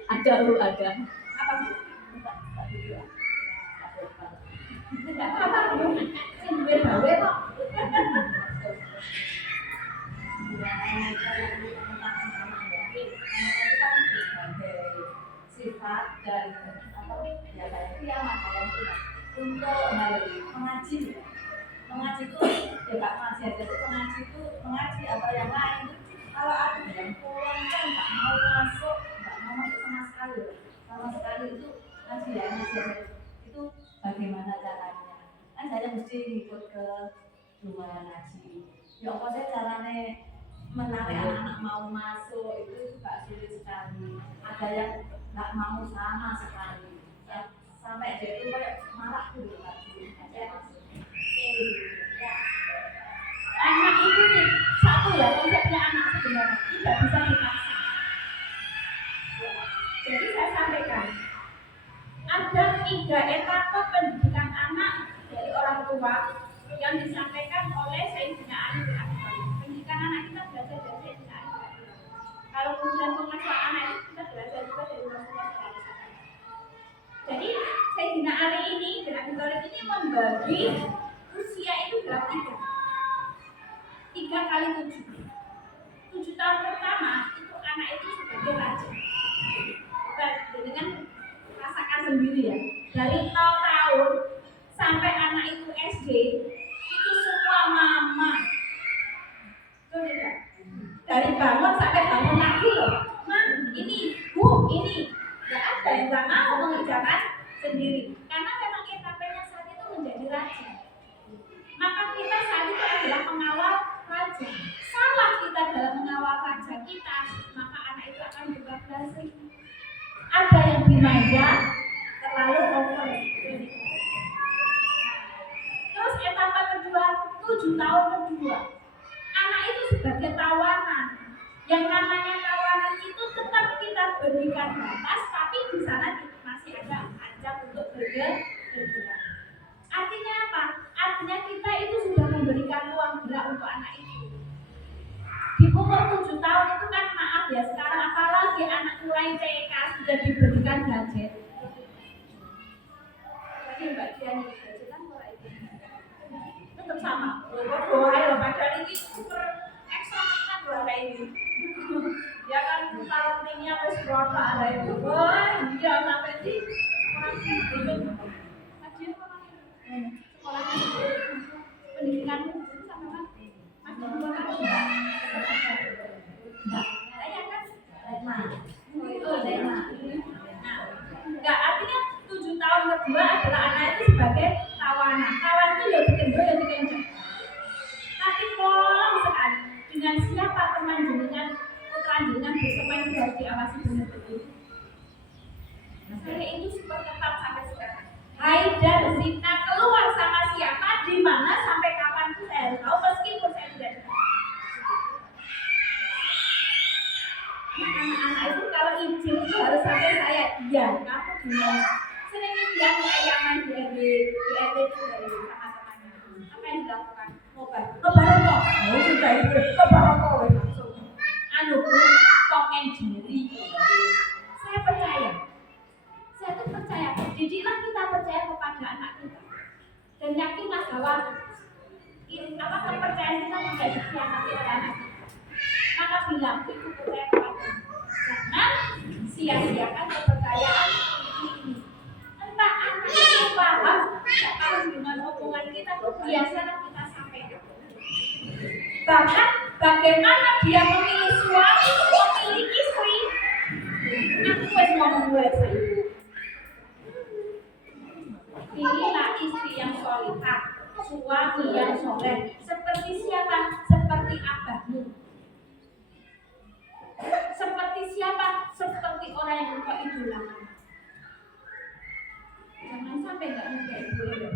Ada lu ada. Apa bu? Tidak apa-apa bu. Sendiri bawe kok. Sifat dan apa ya kayak kiamat untuk mengaji itu ya nggak mengaji aja tuh mengaji atau yang lain kalau ada yang pulang kan nggak mau masuk sama sekali itu ngaji aja itu bagaimana caranya kan saya mesti ikut ke rumah ngaji ya apa sih caranya menarik anak-anak mau masuk itu juga sulit sekali ada yang nggak mau sama sekali ya sampai dia itu kayak marah dulu tadi Anak itu nih satu ya konsepnya anak sebenarnya tidak bisa dipaksa. Jadi saya sampaikan ada 3 etapa pendidikan anak dari orang tua yang disampaikan oleh Sayyidina Ali bin Abi Thalib. Pendidikan anak kita belajar dari Sayyidina Ali bin Abi Thalib. Kalau kemudian pengasuhan anak itu kita belajar juga dari Rasulullah SAW. Jadi Sayyidina Ali ini bin Abi Thalib ini membagi usia itu dalam 3 kali 7 tahun pertama itu anak itu sebagai raja. Dengan rasakan sendiri ya. Dari 0 tahun sampai anak itu SD itu semua mama. Betul tidak? Dari bangun sampai bangun lagi loh. Ma, ini, bu, ini. Gak ada yang gak mau mengerjakan sendiri. Karena memang etapanya saat itu menjadi raja. Maka kita saat itu adalah pengawal raja. Salah kita dalam mengawal raja kita, maka anak itu akan berbablas. Ada yang dimanja terlalu over. Terus etapa kedua 7 tahun kedua, anak itu sebagai tawanan. Yang namanya tawanan itu tetap kita berikan batas, tapi di sana masih ada ancam untuk bergerak. Artinya apa? Artinya kita itu sudah memberikan ruang gerak untuk anak itu. Di umur 7 tahun itu kan maaf ya, sekarang apalagi anak mulai TK sudah diberikan gadget. Jadi Mbak Diani gadget kan mulai tetap sama. Ayo padahal ini super ekstra banget loh kayak ini. Ya kan parentingnya wis berapa ada itu. Wah, iya sampai di sekolah pendidikan sama mati. Masih dua tahun. Saya kan itu Dema. Nah, enggak artinya 7 tahun kedua adalah anak itu sebagai tawanan. Tawan itu ya dikendor ya dikendor. Tapi tolong sekali dengan siapa teman jenengan putra jenengan berteman itu harus diawasi benar-benar. Saya itu super ketat sampai sekarang. Haidar Zina keluar sama siapa, di mana, sampai kapan itu saya harus tahu meskipun saya tidak tahu. Anak-anak itu kalau izin itu harus sampai saya iya, kamu gimana? Sering dia ayaman di RT itu dari sama-samanya. Apa yang dilakukan? Ngobar rokok. Oh sudah itu ngobar rokok langsung. Anu Tom and Jerry. Saya percaya. Saya tuh percaya. Jadilah kita percaya kepada anak kita. Dan yakinlah bahwa kepercayaan kita tidak dikhianati oleh anak kita. Maka bilang itu percaya kepada jangan sia-siakan kepercayaan ini. Entah anak itu paham, kalau dengan omongan kita tuh biasalah kita sampaikan. Bahkan bagaimana dia memilih suami, memilih istri. Aku harus ngomong mulai saya. Pilihlah istri yang solihah, suami yang soleh. Seperti siapa? Seperti abahmu. Seperti siapa? Seperti orang yang engkau idolakan. Jangan sampai nggak muda ibu ya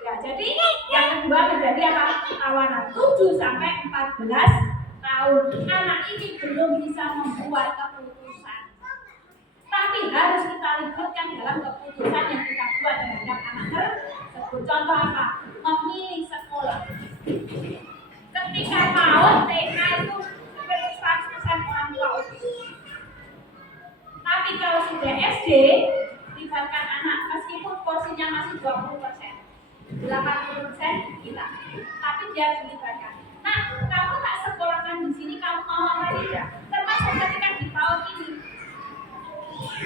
ya, jadi yang kedua menjadi apa? Tawanan 7 sampai 14 tahun. Anak ini belum bisa membuat keputusan. Tapi harus kita libatkan dalam keputusan yang kita buat terhadap anak tersebut. Contoh apa? Memilih sekolah. Ketika mau TK itu hampir 100% orang tua opini. Tapi kalau sudah SD, libatkan anak meskipun porsinya masih 20%, 80% kita. Tapi dia harus dilibatkan. Nah, kamu tak sekolahkan di sini, kamu mau apa tidak? Termasuk ketika di tahun ini.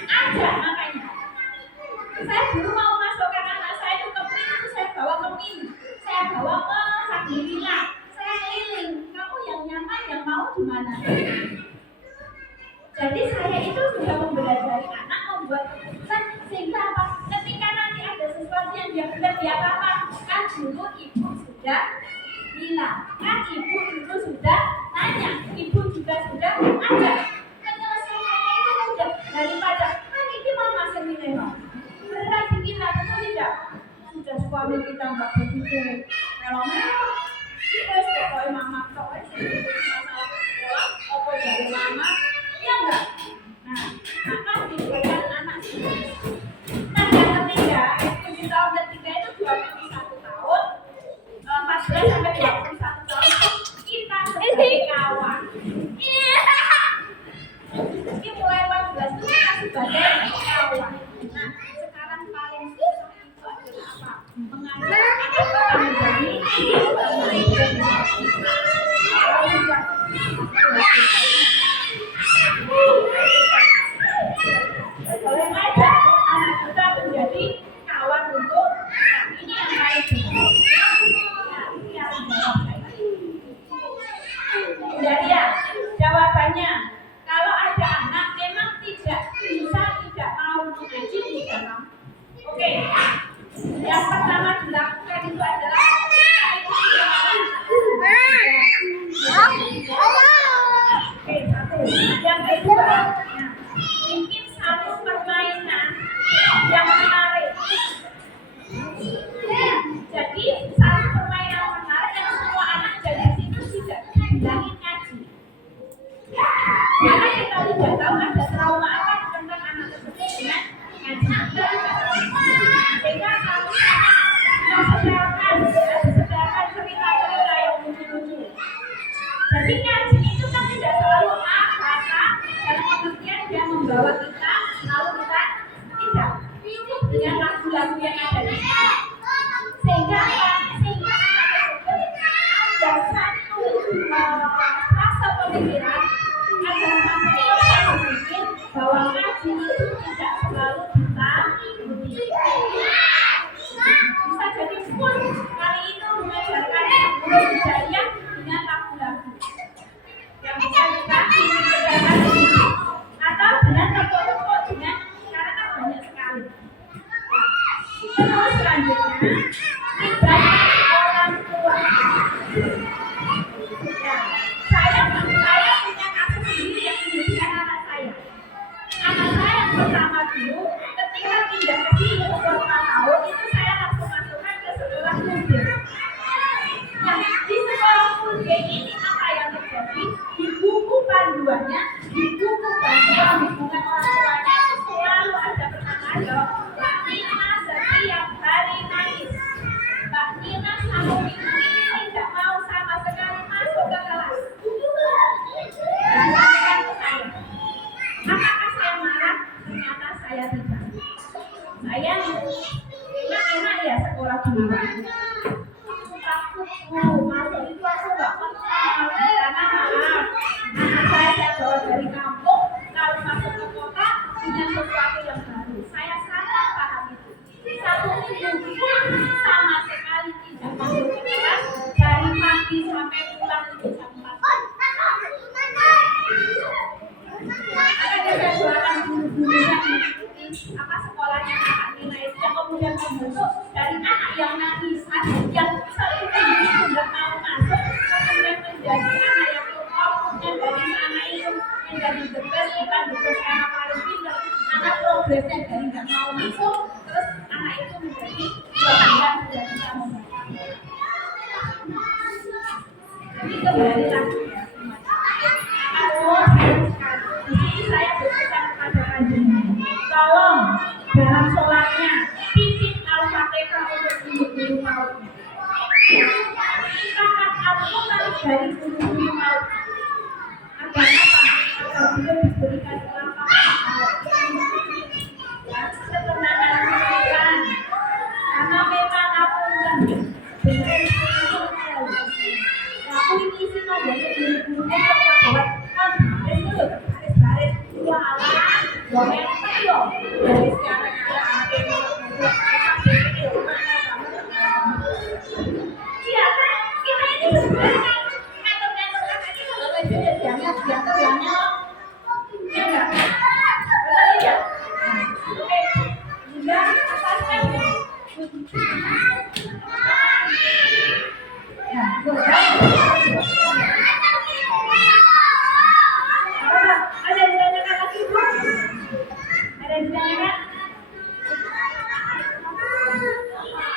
Ada makanya. Saya dulu mau masukkan anak saya itu ke PIN, itu saya bawa ke PIN, saya bawa ke Sagrila, saya keliling. Kamu yang nyaman, yang mau di mana? Jadi saya itu sudah mempelajari anak membuat keputusan sehingga apa? Ketika nanti ada sesuatu yang dia benar dia apa? Kan dulu ibu sudah bilang, kan ibu dulu sudah tanya, ibu juga sudah ada. Penyelesaiannya itu mudah daripada kan ini mama sendiri loh. Berat kita betul tidak? Sudah suami kita nggak begitu melo-melo. Terus pokoknya mama pokoknya masalah sekolah, apa dari mama? Ya enggak? Nah, maka diberikan anak sendiri. Nah, yang ketiga, 7 tahun ketiga itu 21 tahun 14 sampai 21 tahun kita sebagai kawan. Ini mulai 14 itu kita sebagai kawan. Nah, sekarang paling susah itu adalah apa? Mengajak anak kita menjadi mengajak anak kita menjadi kawan untuk ini yang paling jadi ya jawabannya kalau ada anak memang tidak bisa tidak mau mengaji tidak mau. Oke. Yang pertama dilakukan itu adalah oke, satu. Yang kedua, bikin satu permainan yang menarik. Jadi satu permainan menarik yang semua anak dari situ tidak bilangin ngaji. Karena kita tidak tahu ada trauma apa tentang anak tersebut dengan ngaji. Sehingga kalau setelahkan cerita-cerita yang lucu-lucu. Jadi ngaji itu kan tidak selalu kata dalam pengertian dia membawa kita lalu kita tidak cukup dengan lagu-lagu yang ada di sini. Sehingga anak tersebut tidak selalu bisa bisa jadi pun kali itu mengajarkan huruf hijaiyah dengan lagu-lagu yang bisa kita sederhana atau dengan toko-toko dengan karena kan banyak sekali. Terus selanjutnya libatkan orang tua. Ya, saya punya kasus sendiri yang menjadi anak saya. Anak saya yang pertama dulu ketika pindah ke sini umur 4 tahun itu saya langsung masukkan ke sekolah Mude. Nah, di sekolah Mude ini apa yang terjadi? Di buku panduannya, di buku panduan hubungan orang tuanya itu selalu ada perkataan loh. Mbak Nina setiap hari nangis. Mbak Nina sama ibu ini tidak mau sama sekali masuk ke kelas. Katakan ke saya. Apakah saya marah? Ternyata saya tidak. Saya enak-enak ya sekolah duluan. Takutku masuk itu aku nggak kenal karena maaf anak saya bawa dari kampung kalau masuk ke kota dengan sesuatu yang baru. Saya sangat paham itu. Satu minggu sama sekali tidak masuk ke kelas dari pagi sampai pulang itu jam 4. Ada jadwalan guru-gurunya apa sekolahnya Kak Nina itu yang kemudian membentuk dari anak yang nangisan yang satu minggu nggak mau masuk kemudian menjadi anak yang kemudian dari anak itu menjadi the best bukan the best anak paling pintar anak progresnya dari nggak mau masuk terus anak itu menjadi pelajaran sudah bisa membaca. Jadi kembali lagi ya di sini saya berpesan kepada kanjeng tolong dalam sholatnya titip al-fatihah untuk guru-guru mautnya. Silakan Al-Quran dari guru-guru maut. Agar apa? Agar beliau diberikan kelapangan ketenangan pikiran. Karena memang aku kan benar aku ini sih mau jadi guru-gurunya yang buat kan baris walah boleh yo dari sekarang iya kan kita ini sebenarnya kantor-kantor ini kalau lebih dianggap dianggap banyak ya enggak betul tidak oke juga atasnya ya ada ditanyakan lagi Bu? Ada ditanyakan?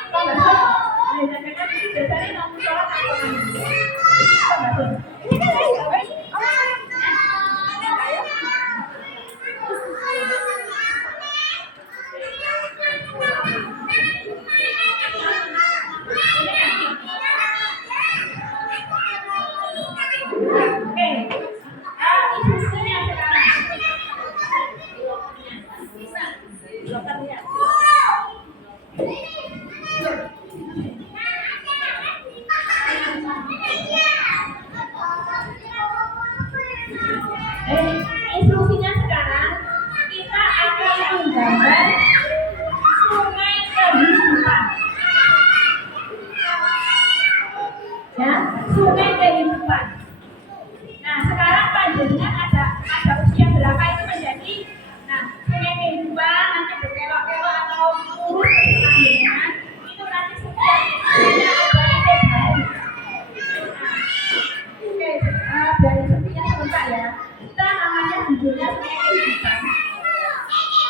Pak Basul, ada ditanyakan ini biasanya nomor sholat atau Pak Basul? Ini kan saya jawab. Instruksinya sekarang kita akan menggambar sungai kehidupan. Ya, sungai kehidupan. Nah, sekarang panjenengan ada usia berapa itu menjadi sungai kehidupan nanti berkelok-kelok atau lurus ke panjenengan itu nanti setiap ada ide baru. Oke, dari sepinya sebentar ya. Kita namanya judulnya sungai kehidupan.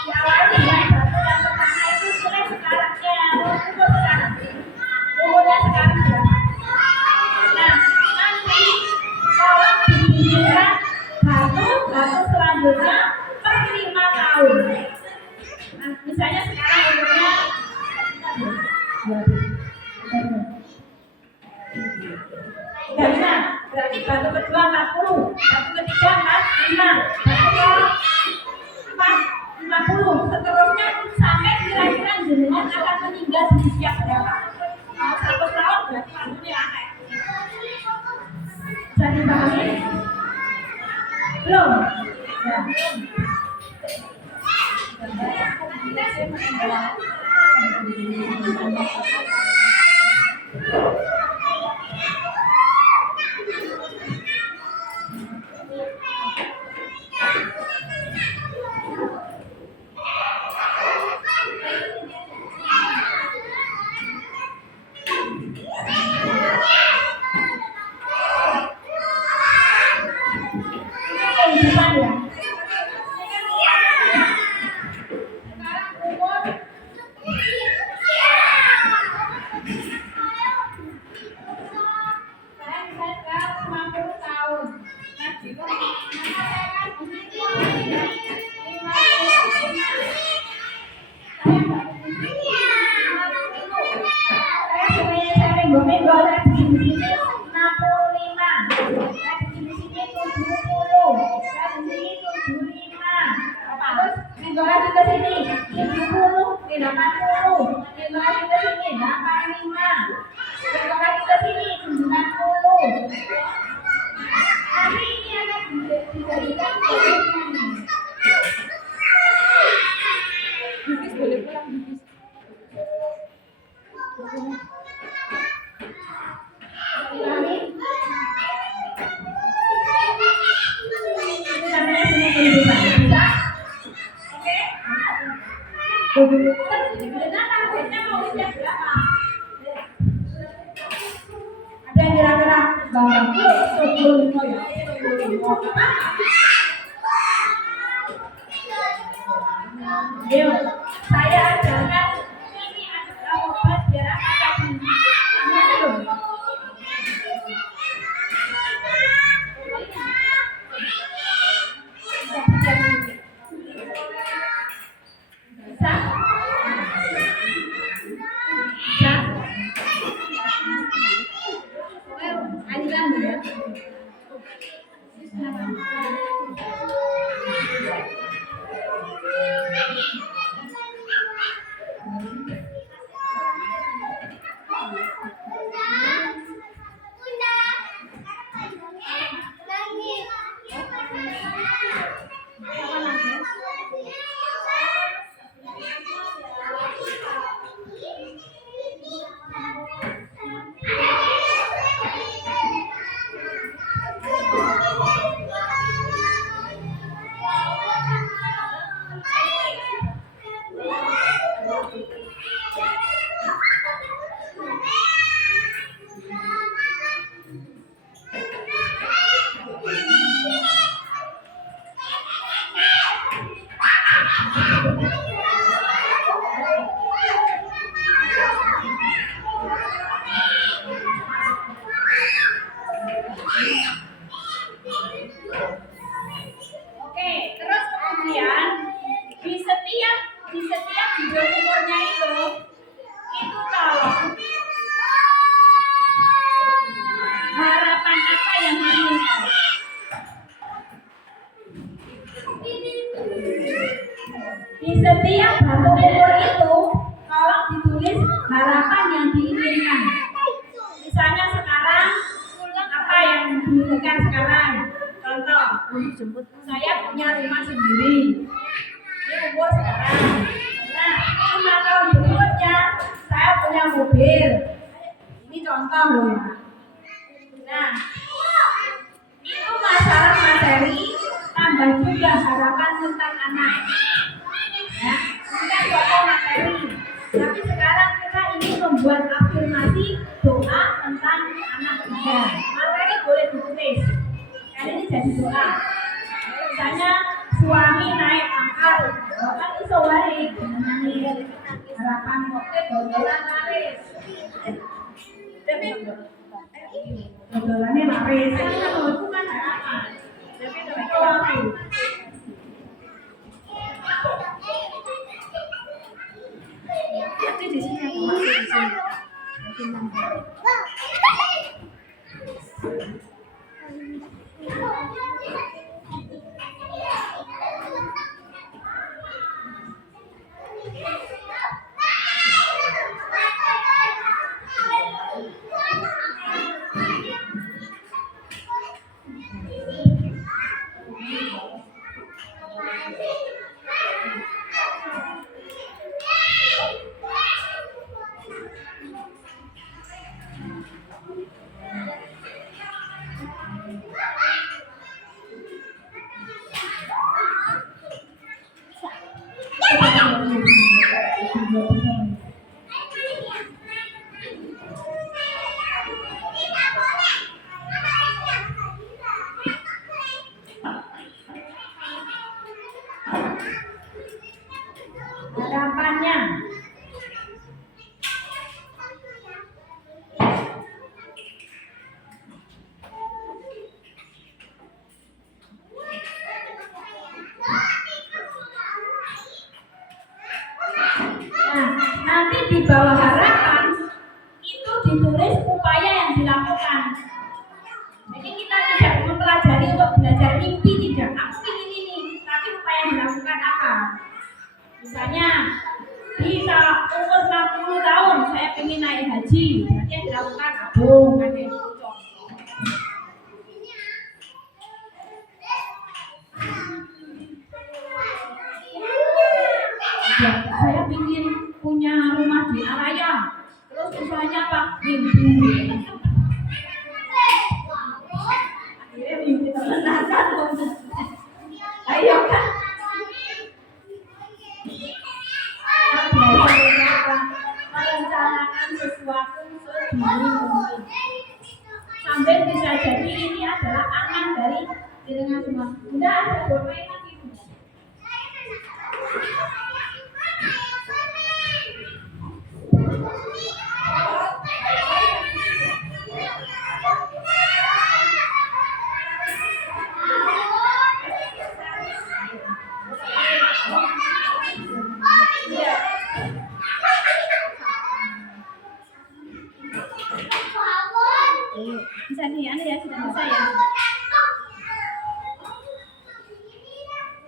Diawali dengan batu yang pertama itu sungai sekarang ya, umur sekarang. Umurnya sekarang berapa? Nah, nanti tolong diberikan batu selanjutnya per 5 tahun. Nah, misalnya sekarang umurnya nggak bisa, berarti batu kedua 40, batu ketiga 45, batu keempat 50, seterusnya sampai kira-kira jenengan akan meninggal di usia berapa? Mau 100 tahun berarti batunya aneh. Bisa dipahami? Belum? Ya. Kehidupan ya. Sekarang umur saya sekarang 50 tahun. Nah, jika saya kan umur 55. Saya sebenarnya saya minggu-minggu saya di sini 65. Saya di sini 70. Saya di sini 75. Terus minggu lagi ke sini 70, 80. Minggu lagi ke sini 85. Minggu lagi ke sini 90. Nanti ini akan dijadikan komitmen. Bibis boleh pulang bibis. Ini namanya seni kehidupan. Bisa? Oke? Sebenarnya targetnya mau usia berapa? Ada yang kira-kira bangku 75 ya? 75 apa? Ayo, saya ajarkan ini adalah obat biar apa tadi? Gimana dong? Bisa? Bisa? Aliran ya? Oke, terus kemudian di setiap jenjang umurnya itu tolong harapan apa yang diinginkan? Di setiap batu umur itu tolong ditulis harapan yang diinginkan. Misalnya sekarang apa yang diinginkan sekarang? Contoh, saya punya rumah sendiri. Ini umur sekarang. Nah, 5 tahun berikutnya saya punya mobil. Ini contoh loh ya. Nah, itu masalah materi, tambah juga harapan tentang anak. Ya, kita contoh materi. Tapi sekarang kita ingin membuat afirmasi doa tentang anak juga. Materi boleh ditulis. Kali ini jadi doa. Misalnya suami naik pangkat, kan iso wae nyanyi harapan kok dodolan laris. Tapi dodolannya laris. Kan itu kan harapan. Tapi doa di sini aku masih di sini. Harapannya. Nah, nanti di bawah harapan itu ditulis upaya yang dilakukan. Jadi kita tidak mempelajari untuk belajar mimpi, tidak. Aku ingin ini, tapi upaya yang dilakukan apa? Misalnya di umur 60 tahun saya ingin naik haji, berarti yang dilakukan nabung, kan itu contoh. Ya, saya ingin punya rumah di Araya, terus usahanya apa? Mimpi. Akhirnya mimpi terlenakan. Ayo kan? Merencanakan sesuatu sedini mungkin. Sampai bisa jadi ini adalah angan dari dengan semua. Udah ada bermain lagi. Bisa nih, Anda ya sudah bisa ya.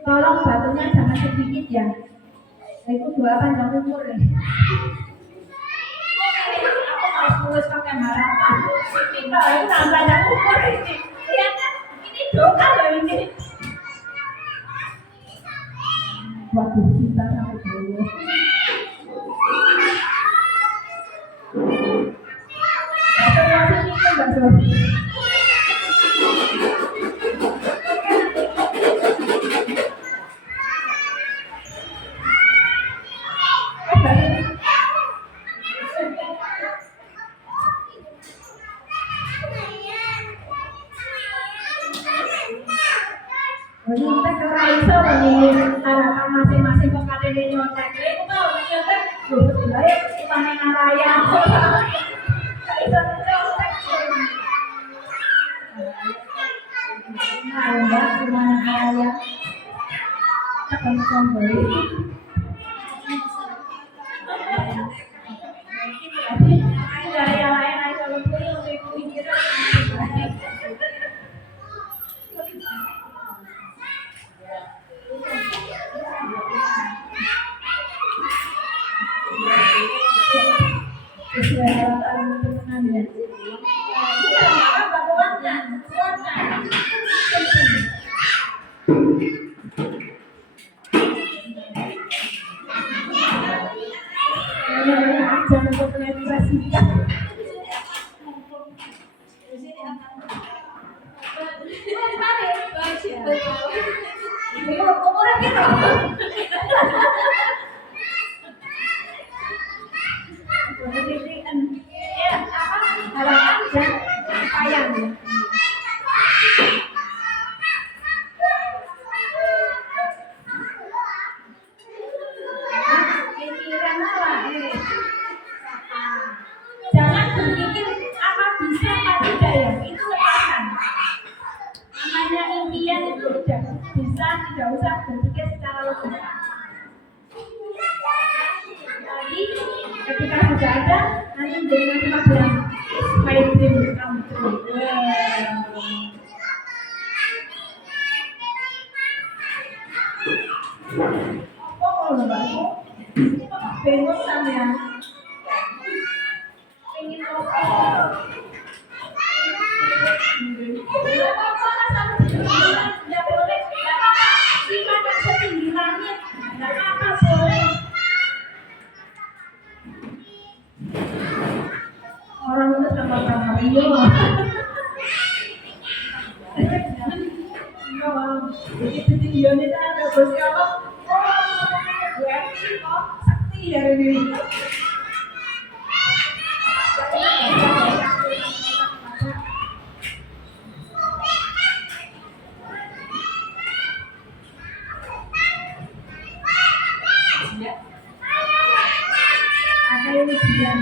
Tolong batunya jangan sedikit ya. Itu dua panjang umur ya. Aku harus tulis pakai harapan. Kita itu panjang umur ini. Lihat kan, ini doa loh ini. Waduh, kita sampai dulu. Kita keraiso ini harapan masing-masing kepada ini nyontek. Itu mau nyontek, sebenarnya panen raya. Keraiso nyontek. Nah, enggak gimana raya? Ketemu kembali. Dari yang lain aja lebih pikiran. Sesuai harapan teman-teman ya. Jangan berkomunikasikan. Umurnya gitu. Harapan dan sayang ya. Pikiran apa? Jangan berpikir apa bisa apa tidak ya. Itu lepaskan. Namanya impian itu tidak bisa, tidak usah berpikir secara logika. Jadi ketika sudah ada, nanti dengan cuma bilang my dream come true. Oh, lho, bingung sampean. Pengen apa? Tidak boleh, tidak apa-apa. Silakan setinggi langit, tidak apa-apa boleh. Orang itu sama-sama iya. Jadi iya ini ada bos kalau kok sakti ya ini. Ada yang bilang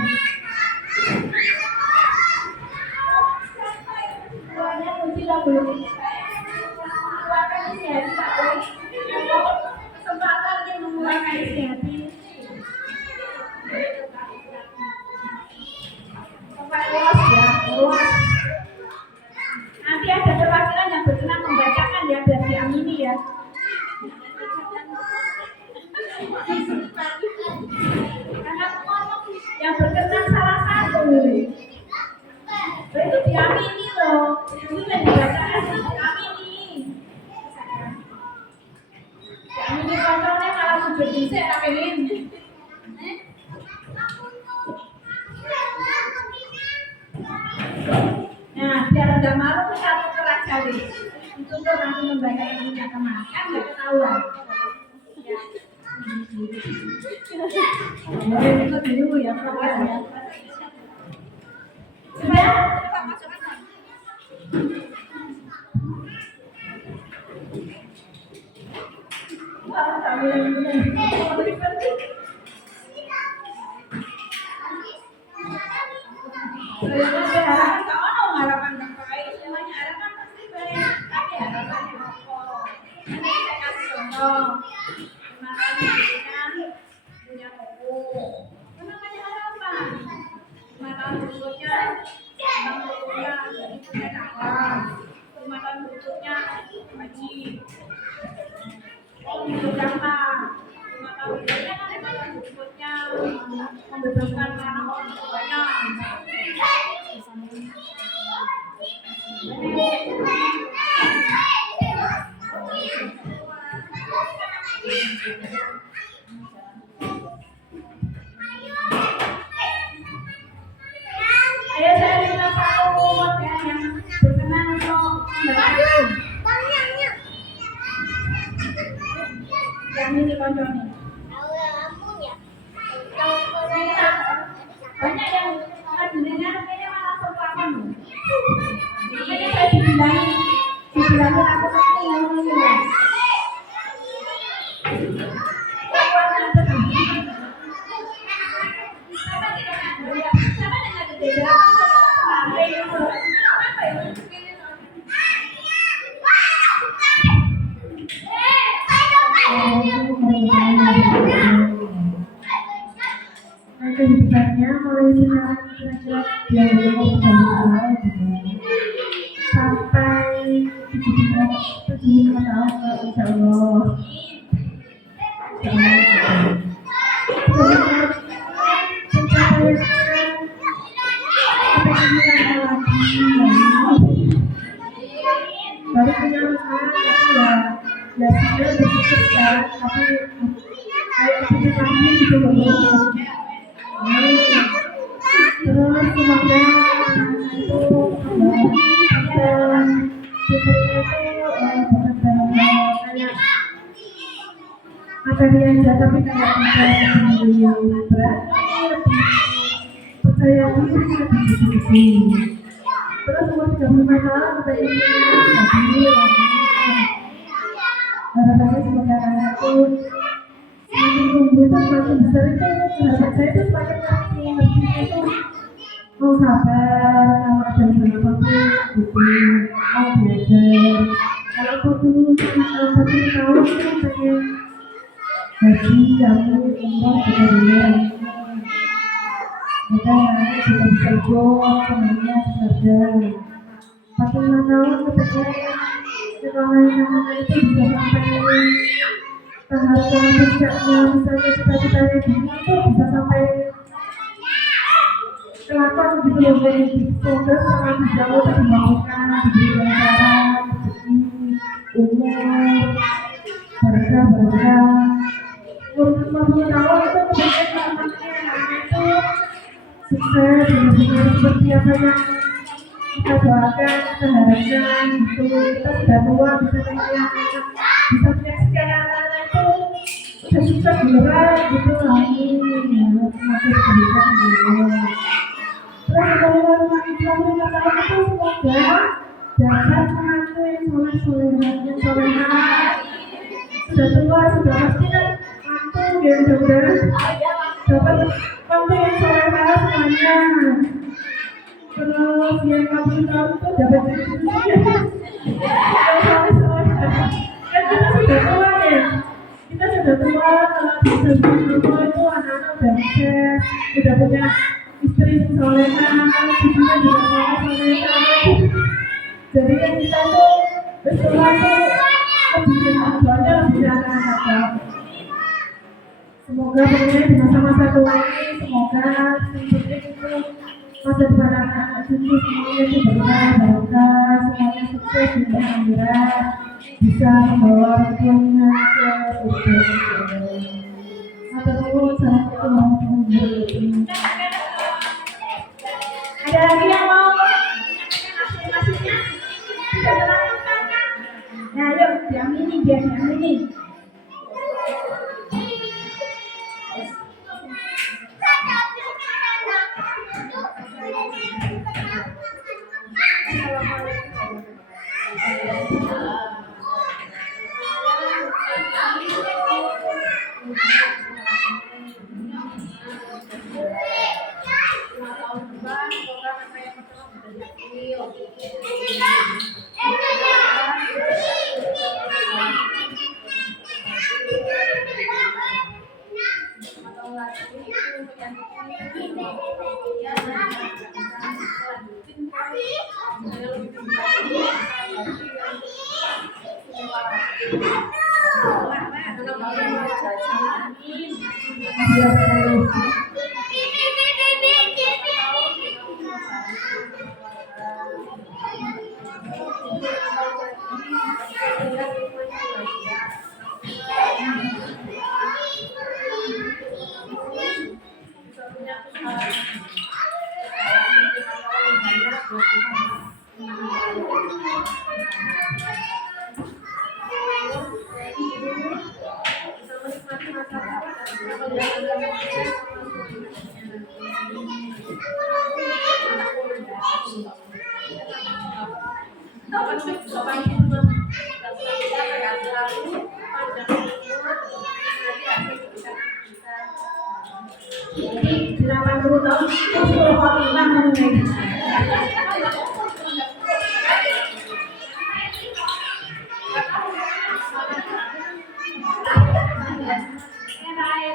soalnya kunci lah belum mengeluarkan isi hati Pak Boy. Kesempatan dia mengeluarkan isi hati. Bapak luas ya, luas. Nanti ada perwakilan yang berkenan membacakan ya biar diamini ya. Karena yang berkenan salah satu. Itu diamini loh. Itu yang dibacakan diamini. Diamini kontrolnya malah sujud disik tak pengen. Nah, biar enggak malu kita tuker aja deh. Tuker nanti membacakan punya teman. Kan enggak ketahuan. Boleh tuker dulu ya, prosesnya. Sudah? Wah, tak boleh. Harapan tak ono harapan tak baik. Semuanya harapan pasti baik. Tapi harapannya apa? Nanti saya kasih contoh. Makan dengan punya buku. Itu namanya harapan. 5 tahun berikutnya tentang bukunya jadi punya dakwah. 5 tahun berikutnya haji. Oh, hidup gampang. 5 tahun berikutnya kan 5 tahun berikutnya membebaskan anak orang tuanya. Ayo saya minta satu model yang berkenan untuk membacakan. Yang ini konjoni. Banyak yang dengar kayaknya malah sopakan. Makanya saya dibilangin aku sakti yang ini. Kehidupannya mulai sekarang kira-kira dia belum sampai 75 tahun insya Allah. Baru punya masalah tapi ya sebenarnya bersyukur sekarang tapi kayak punya lagi gitu loh. Terus semoga itu dan pikirannya itu bukan dalam kayak materi aja tapi kayak bisa lebih berani, lebih percaya diri, lebih begini. Terus umur 35 tahun kita ini lagi harapannya semoga anak itu semakin tumbuh itu semakin besar itu harapan saya itu semakin itu mau sabar kalau ada beberapa gitu mau belajar kalau aku dulu 1 tahun itu pengen haji kamu umroh juga dulu maka nanti juga bisa ikut semuanya belajar 45 tahun kepengen sekolah itu bisa sampai tahap puncaknya misalnya cita-citanya diri itu bisa sampai kelakon gitu loh kayak semoga sangat jauh terbangunkan diberi lancaran rezeki umur berkah umur 50 tahun itu kebanyakan anaknya itu sukses benar-benar seperti apa yang kita doakan kita harapkan gitu kita sudah tua bisa punya anak bisa menyaksikan anak-anak itu sukses beneran gitu amin ya semakin pendidikan dulu. Terus kalau kata aku tuh semoga dapat menantu yang soleh-solehah sudah tua sudah pasti kan mantu ya mudah-mudahan dapat mantu yang solehah semuanya. Terus yang 40 tahun tuh dapat kan kita sudah tua ya, kita sudah tua kalau sudah tua itu anak-anak udah sukses, udah punya istri yang solehah, cucunya juga solehah. Jadi yang kita tuh berdoa tuh lebih doanya lebih anak-anak. Semoga pokoknya di masa-masa tua ini semoga yang penting itu masa depan anak-anak cucu semuanya itu barokah, semuanya sukses di akhirat, bisa membawa orang tuanya ke surga. Matur nuwun, assalamualaikum warahmatullahi wabarakatuh. Ada lagi yang mau masing-masingnya bisa terangkan? Nah, yuk diamini biar diamini. Jadi 80 tahun itu sudah khotimah mengenai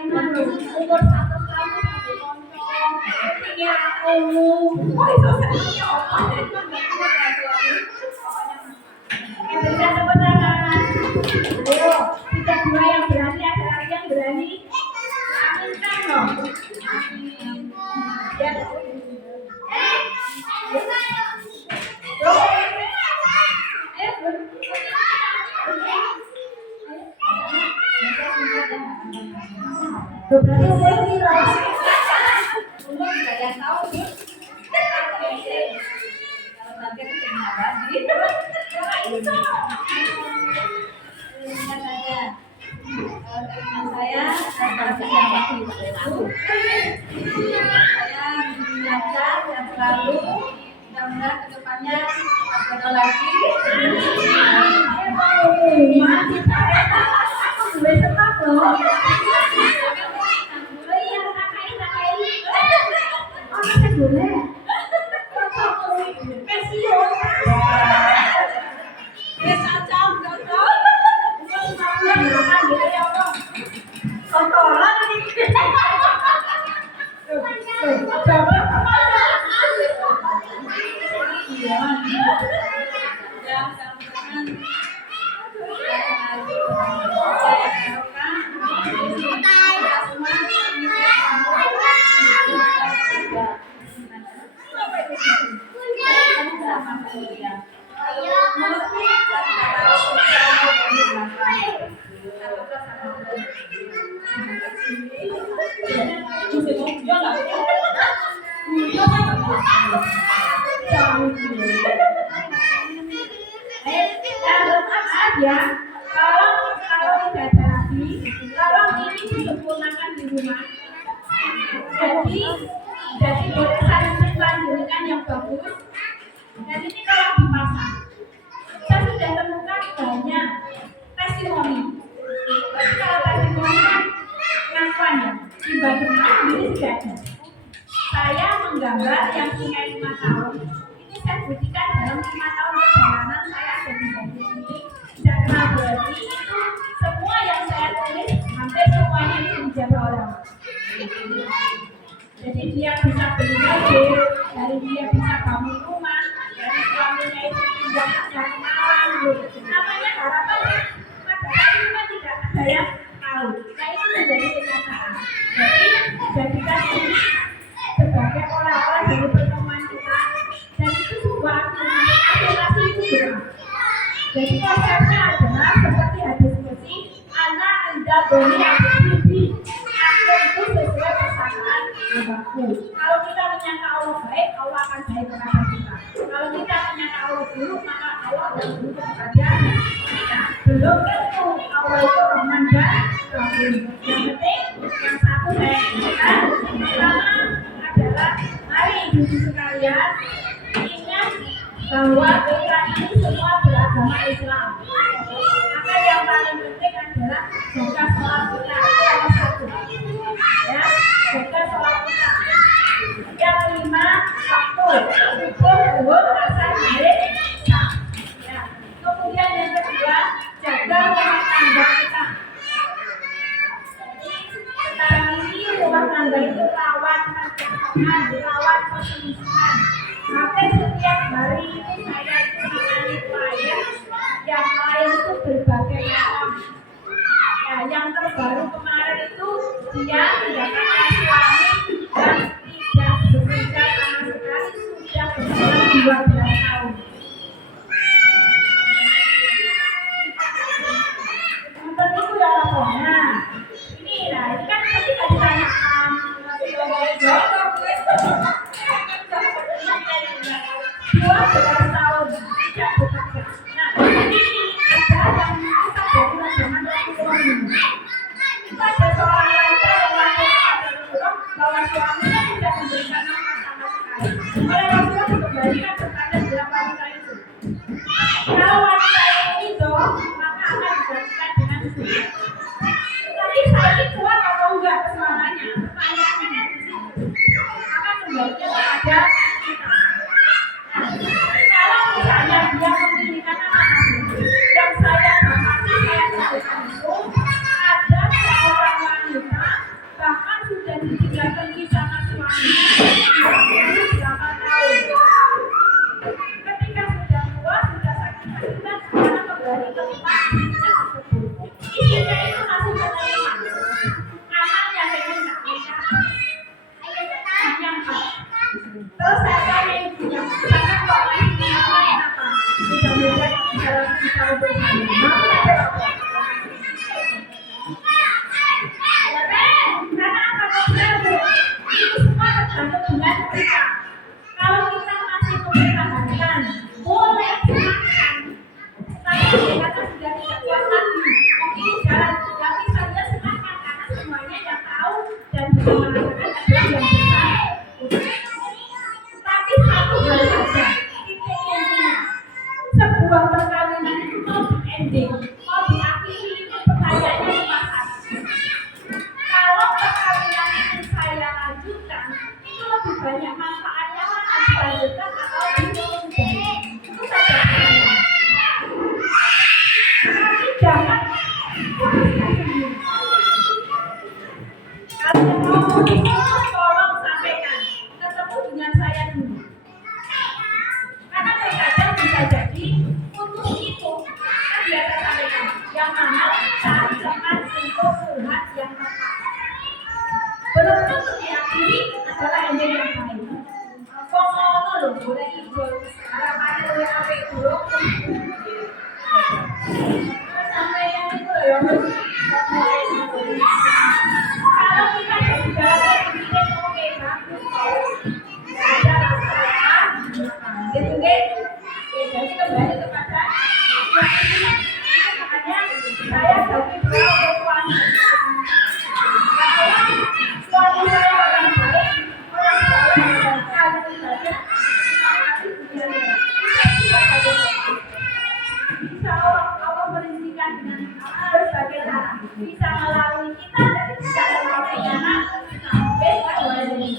umur 1 tahun sampai konco tinggal aku itu sebenarnya apa bisa sebenarnya ayo kita dua yang berani ada lagi yang berani aminkan loh ya berarti saya kira umur nggak ada tahu kalau target itu abadi itu ingat saja keinginan saya pasti yang waktu itu saya belajar dan selalu mudah-mudahan kedepannya ada lagi masih saya aku boleh tetap loh. Boleh. Pensiun. Ya cocok. Kotoran nih. Ya, kalau tidak ada lagi, kalau disempurnakan di rumah. Jadi boleh saling dengan yang bagus. Dan ini kalau di pasar, saya sudah temukan banyak testimoni. Tapi kalau testimoni kan pengakuan ya, di Bandung sendiri sudah ada. Saya menggambar yang punya 5 tahun. Ini saya buktikan dalam 5 tahun perjalanan saya ada di Bandung ini. Jangan berarti itu semua yang saya tulis hampir semuanya itu dijaga orang. Jadi dia bisa beli mobil, dari dia bisa bangun rumah, dari suaminya itu pinjam dari Malang, namanya harapan. Padahal itu kan tidak ada yang tahu. Nah itu menjadi kenyataan. Jadi jadikan ini sebagai orang-orang dari pertemuan kita, dan itu sebuah afirmasi itu benar. Jadi konsepnya adalah seperti hadis kursi, anak anda boleh bibi, aku itu sesuai persamaan Allahku. Kalau kita menyangka Allah baik, Allah akan baik kepada kita. Kalau kita menyangka Allah buruk, maka Allah akan buruk kepada kita. Belum tentu Allah itu Rahman dan Rahim. Yang penting, yang satu saya ingatkan, pertama adalah mari ibu sekalian ingat bahwa kita ini semua beragama Islam. Maka yang paling penting adalah jaga sholat kita, itu nomor 1. Ya, jaga sholat kita. Yang 5, waktu subuh, zuhur, asar, maghrib, isya. Ya. Kemudian yang kedua, jaga rumah tangga kita. Sekarang ini rumah tangga itu rawan perceraian, rawan perselingkuhan. Sampai setiap hari itu saya itu mengalami klien yang lain itu berbagai macam. Ya, yang terbaru kemarin itu dia mendapatkan suami dan tidak bekerja sama sekali, sudah berjalan 12 tahun. Nonton itu ya lapornya. Ini kan ketika ditanyakan, dua 12 tahun tidak bekerja. Nah, ini ada yang kita dari zaman ekonomi. Kita ada seorang wanita yang melakukan bahwa suaminya tidak memberikan nafkah sama sekali. Oleh Rasulullah dikembalikan kepada 8 wanita itu. Kalau wanita ini hidup, maka akan digantikan dengan istri. Tapi saya kuat atau enggak persoalannya? Pertanyaannya di situ. Maka kembalinya kepada kita. Kalau misalnya dia memilihkan anak-anak yang saya dapati saya temukan itu ada seorang wanita bahkan sudah ditinggal pergi sama suaminya 28 tahun. Ketika sudah tua, sudah sakit-sakitan, sekarang kembali ke rumah istrinya tersebut. Istrinya itu masih menerima. Anaknya pengen tak nikah. Hanya 4. Terus saya tanya ibunya, karena kok ini namanya apa? Mudah-mudahan ini dalam kita bersama. Mau tak jawab? Karena apa problemnya? Ini semua tergantung dengan kita. Kalau kita masih mempertahankan, boleh silahkan. Tapi karena sudah tidak kuat lagi, mungkin jalan. Tapi saja silahkan karena semuanya yang tahu dan bisa merasakan adalah yang besar. Tapi satu hal saja, titik intinya, sebuah perkawinan itu mau di-ending, mau diakhiri itu pertanyaannya cuma satu. Kalau perkawinan itu saya lanjutkan, itu lebih banyak manfaatnya mana dilanjutkan atau ditunda. Itu saja pertanyaan. Tapi jangan putuskan sendiri. Kalau mau tolong sampaikan, ketemu dengan saya dulu. Karena terkadang bisa jadi putus itu kan biasa sampaikan yang mana jangan sentuh curhat yang tepat. Belum tentu diakhiri adalah ending yang baik. Kok ngono lho, boleh ibu harapannya oleh apik dulu. Sampai yang itu loh ya. Kalau kita berbicara sedikit oke bagus nggak ada masalah gitu deh. Jadi kembali kepada yang ini makanya saya bagi dua ukuran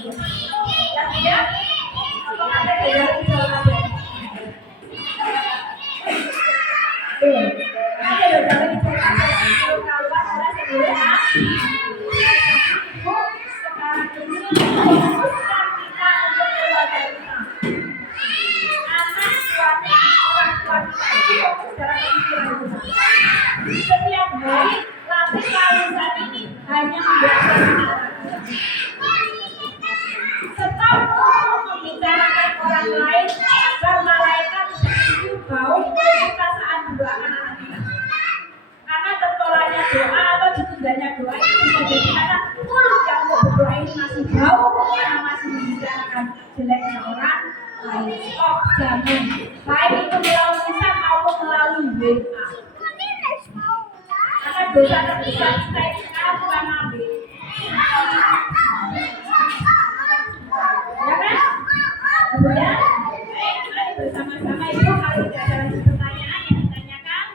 Ya, apakah ada dari jawabannya? Ada dari jawabannya. Kalau kawan ada sebenarnya. Sekarang ini fokuskan kita untuk keluarga kita. Anak suami orang tua kita itu fokus dalam pemikiran kita. Setiap hari latih lalusan ini hanya membaca anak-anak kita. Stop untuk membicarakan orang lain agar malaikat tidak bau kita saat mendoakan anak kita. Karena tertolaknya doa atau ditundanya doa itu bisa jadi karena mulut yang untuk berdoa ini masih bau karena masih membicarakan jeleknya orang lain. Oh jangan, baik itu melalui lisan maupun melalui WA. Karena dosa terbesar kita itu sekarang bukan nabi. Ya kan? Kemudian, mari bersama-sama itu kalau tidak ada lagi pertanyaan yang ditanyakan.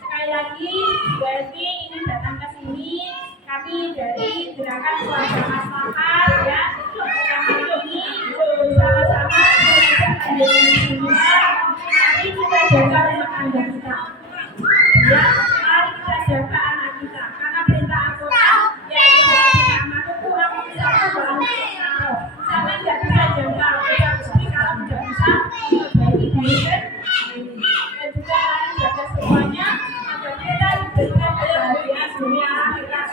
Sekali lagi, Belvi ini datang ke sini. Kami dari Gerakan Keluarga Maslahat ya. Kami ini bersama-sama mengajak kalian semua. Mari kita jaga rumah tangga kita. Ya, mari kita jaga anak kita. Karena perintah Al-Quran yang kita amanatkan aku bisa berjalan kalau sampai tidak bisa jaga kita pasti kalau tidak bisa memperbaiki diri dan juga mari jaga semuanya agar kita diberikan kebahagiaan dunia akhirat.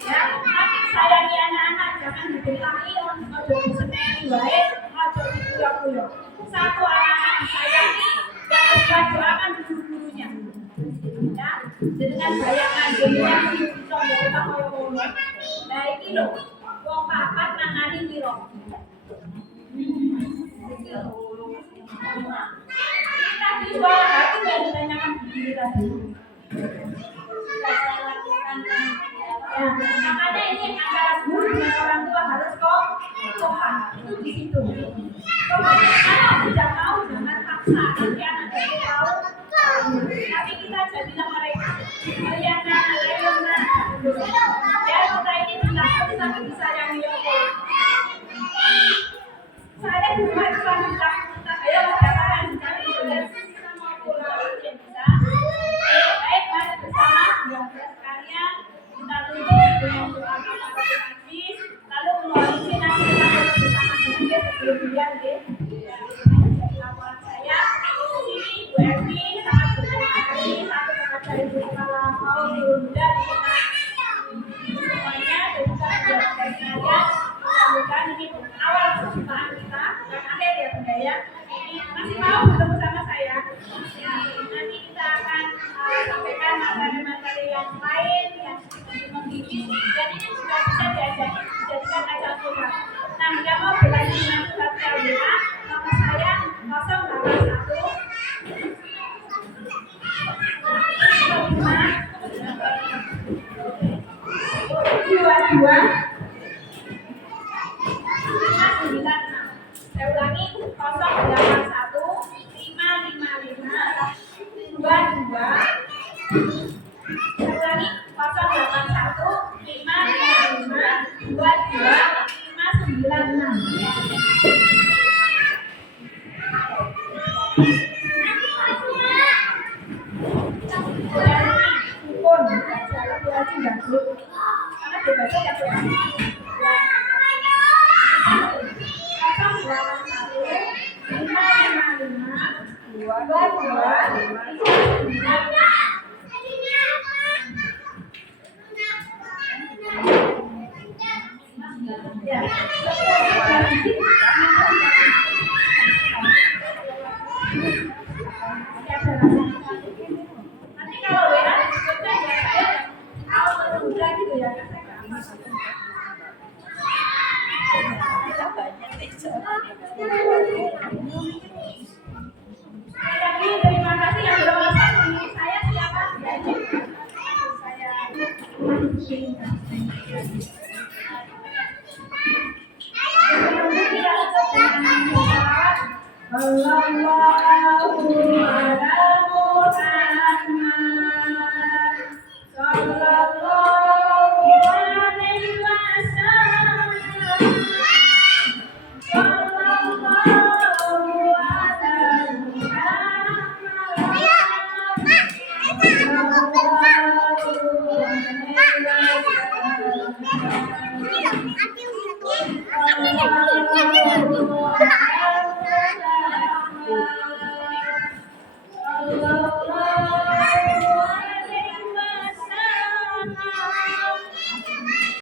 Ya, mari sayangi anak-anak, jangan dibentahi, ojo diseneni wae, ojo dikuyok-kuyok. Satu anak-anak disayangi, yang kedua doakan guru-gurunya. Ya, dengan bayangan dunia bisa dari koyo-koyo. Nah iki lho, wong papat nangani piro? Kita jual hati dan ditanyakan diri tadi. Ya, makanya ini antara guru dan orang tua harus kompak itu di situ. Pokoknya kalau tidak mau jangan paksa, nanti anak jadi tahu. Tapi kita jadilah mereka. Ayo nak. Ya kita ini ditakut tapi disayangi Allah. Saya bukan kita. Ayo jangan dicari oleh kita mau pulang yang bisa. Baik mari bersama sekalian kita tutup dengan doa kepada Tuhan. Lalu melalui nanti kita bersama sedikit sebelum deh. Laporan saya di sini Bu Ervi sangat berterima kasih satu kepada Ibu Kepala mau muda di semuanya dan juga buat sekalian mudah-mudahan ini awal perjumpaan kita dan akhir ya Bunda ya. Ini masih mau bertemu sama saya ya, nanti kita akan sampaikan materi-materi yang lain yang membimbing dan ini juga bisa dijadikan ajang curhat. Nah jika mau berlanjut dengan curhat WA nomor saya 081 saya ulangi 081 555 22 saya ulangi 081 555 22 nanti kalau WA disebutnya ya saya kalau muda gitu ya kan saya nggak masuk. Lagi terima kasih yang sudah menonton. Saya siapa? Saya Allah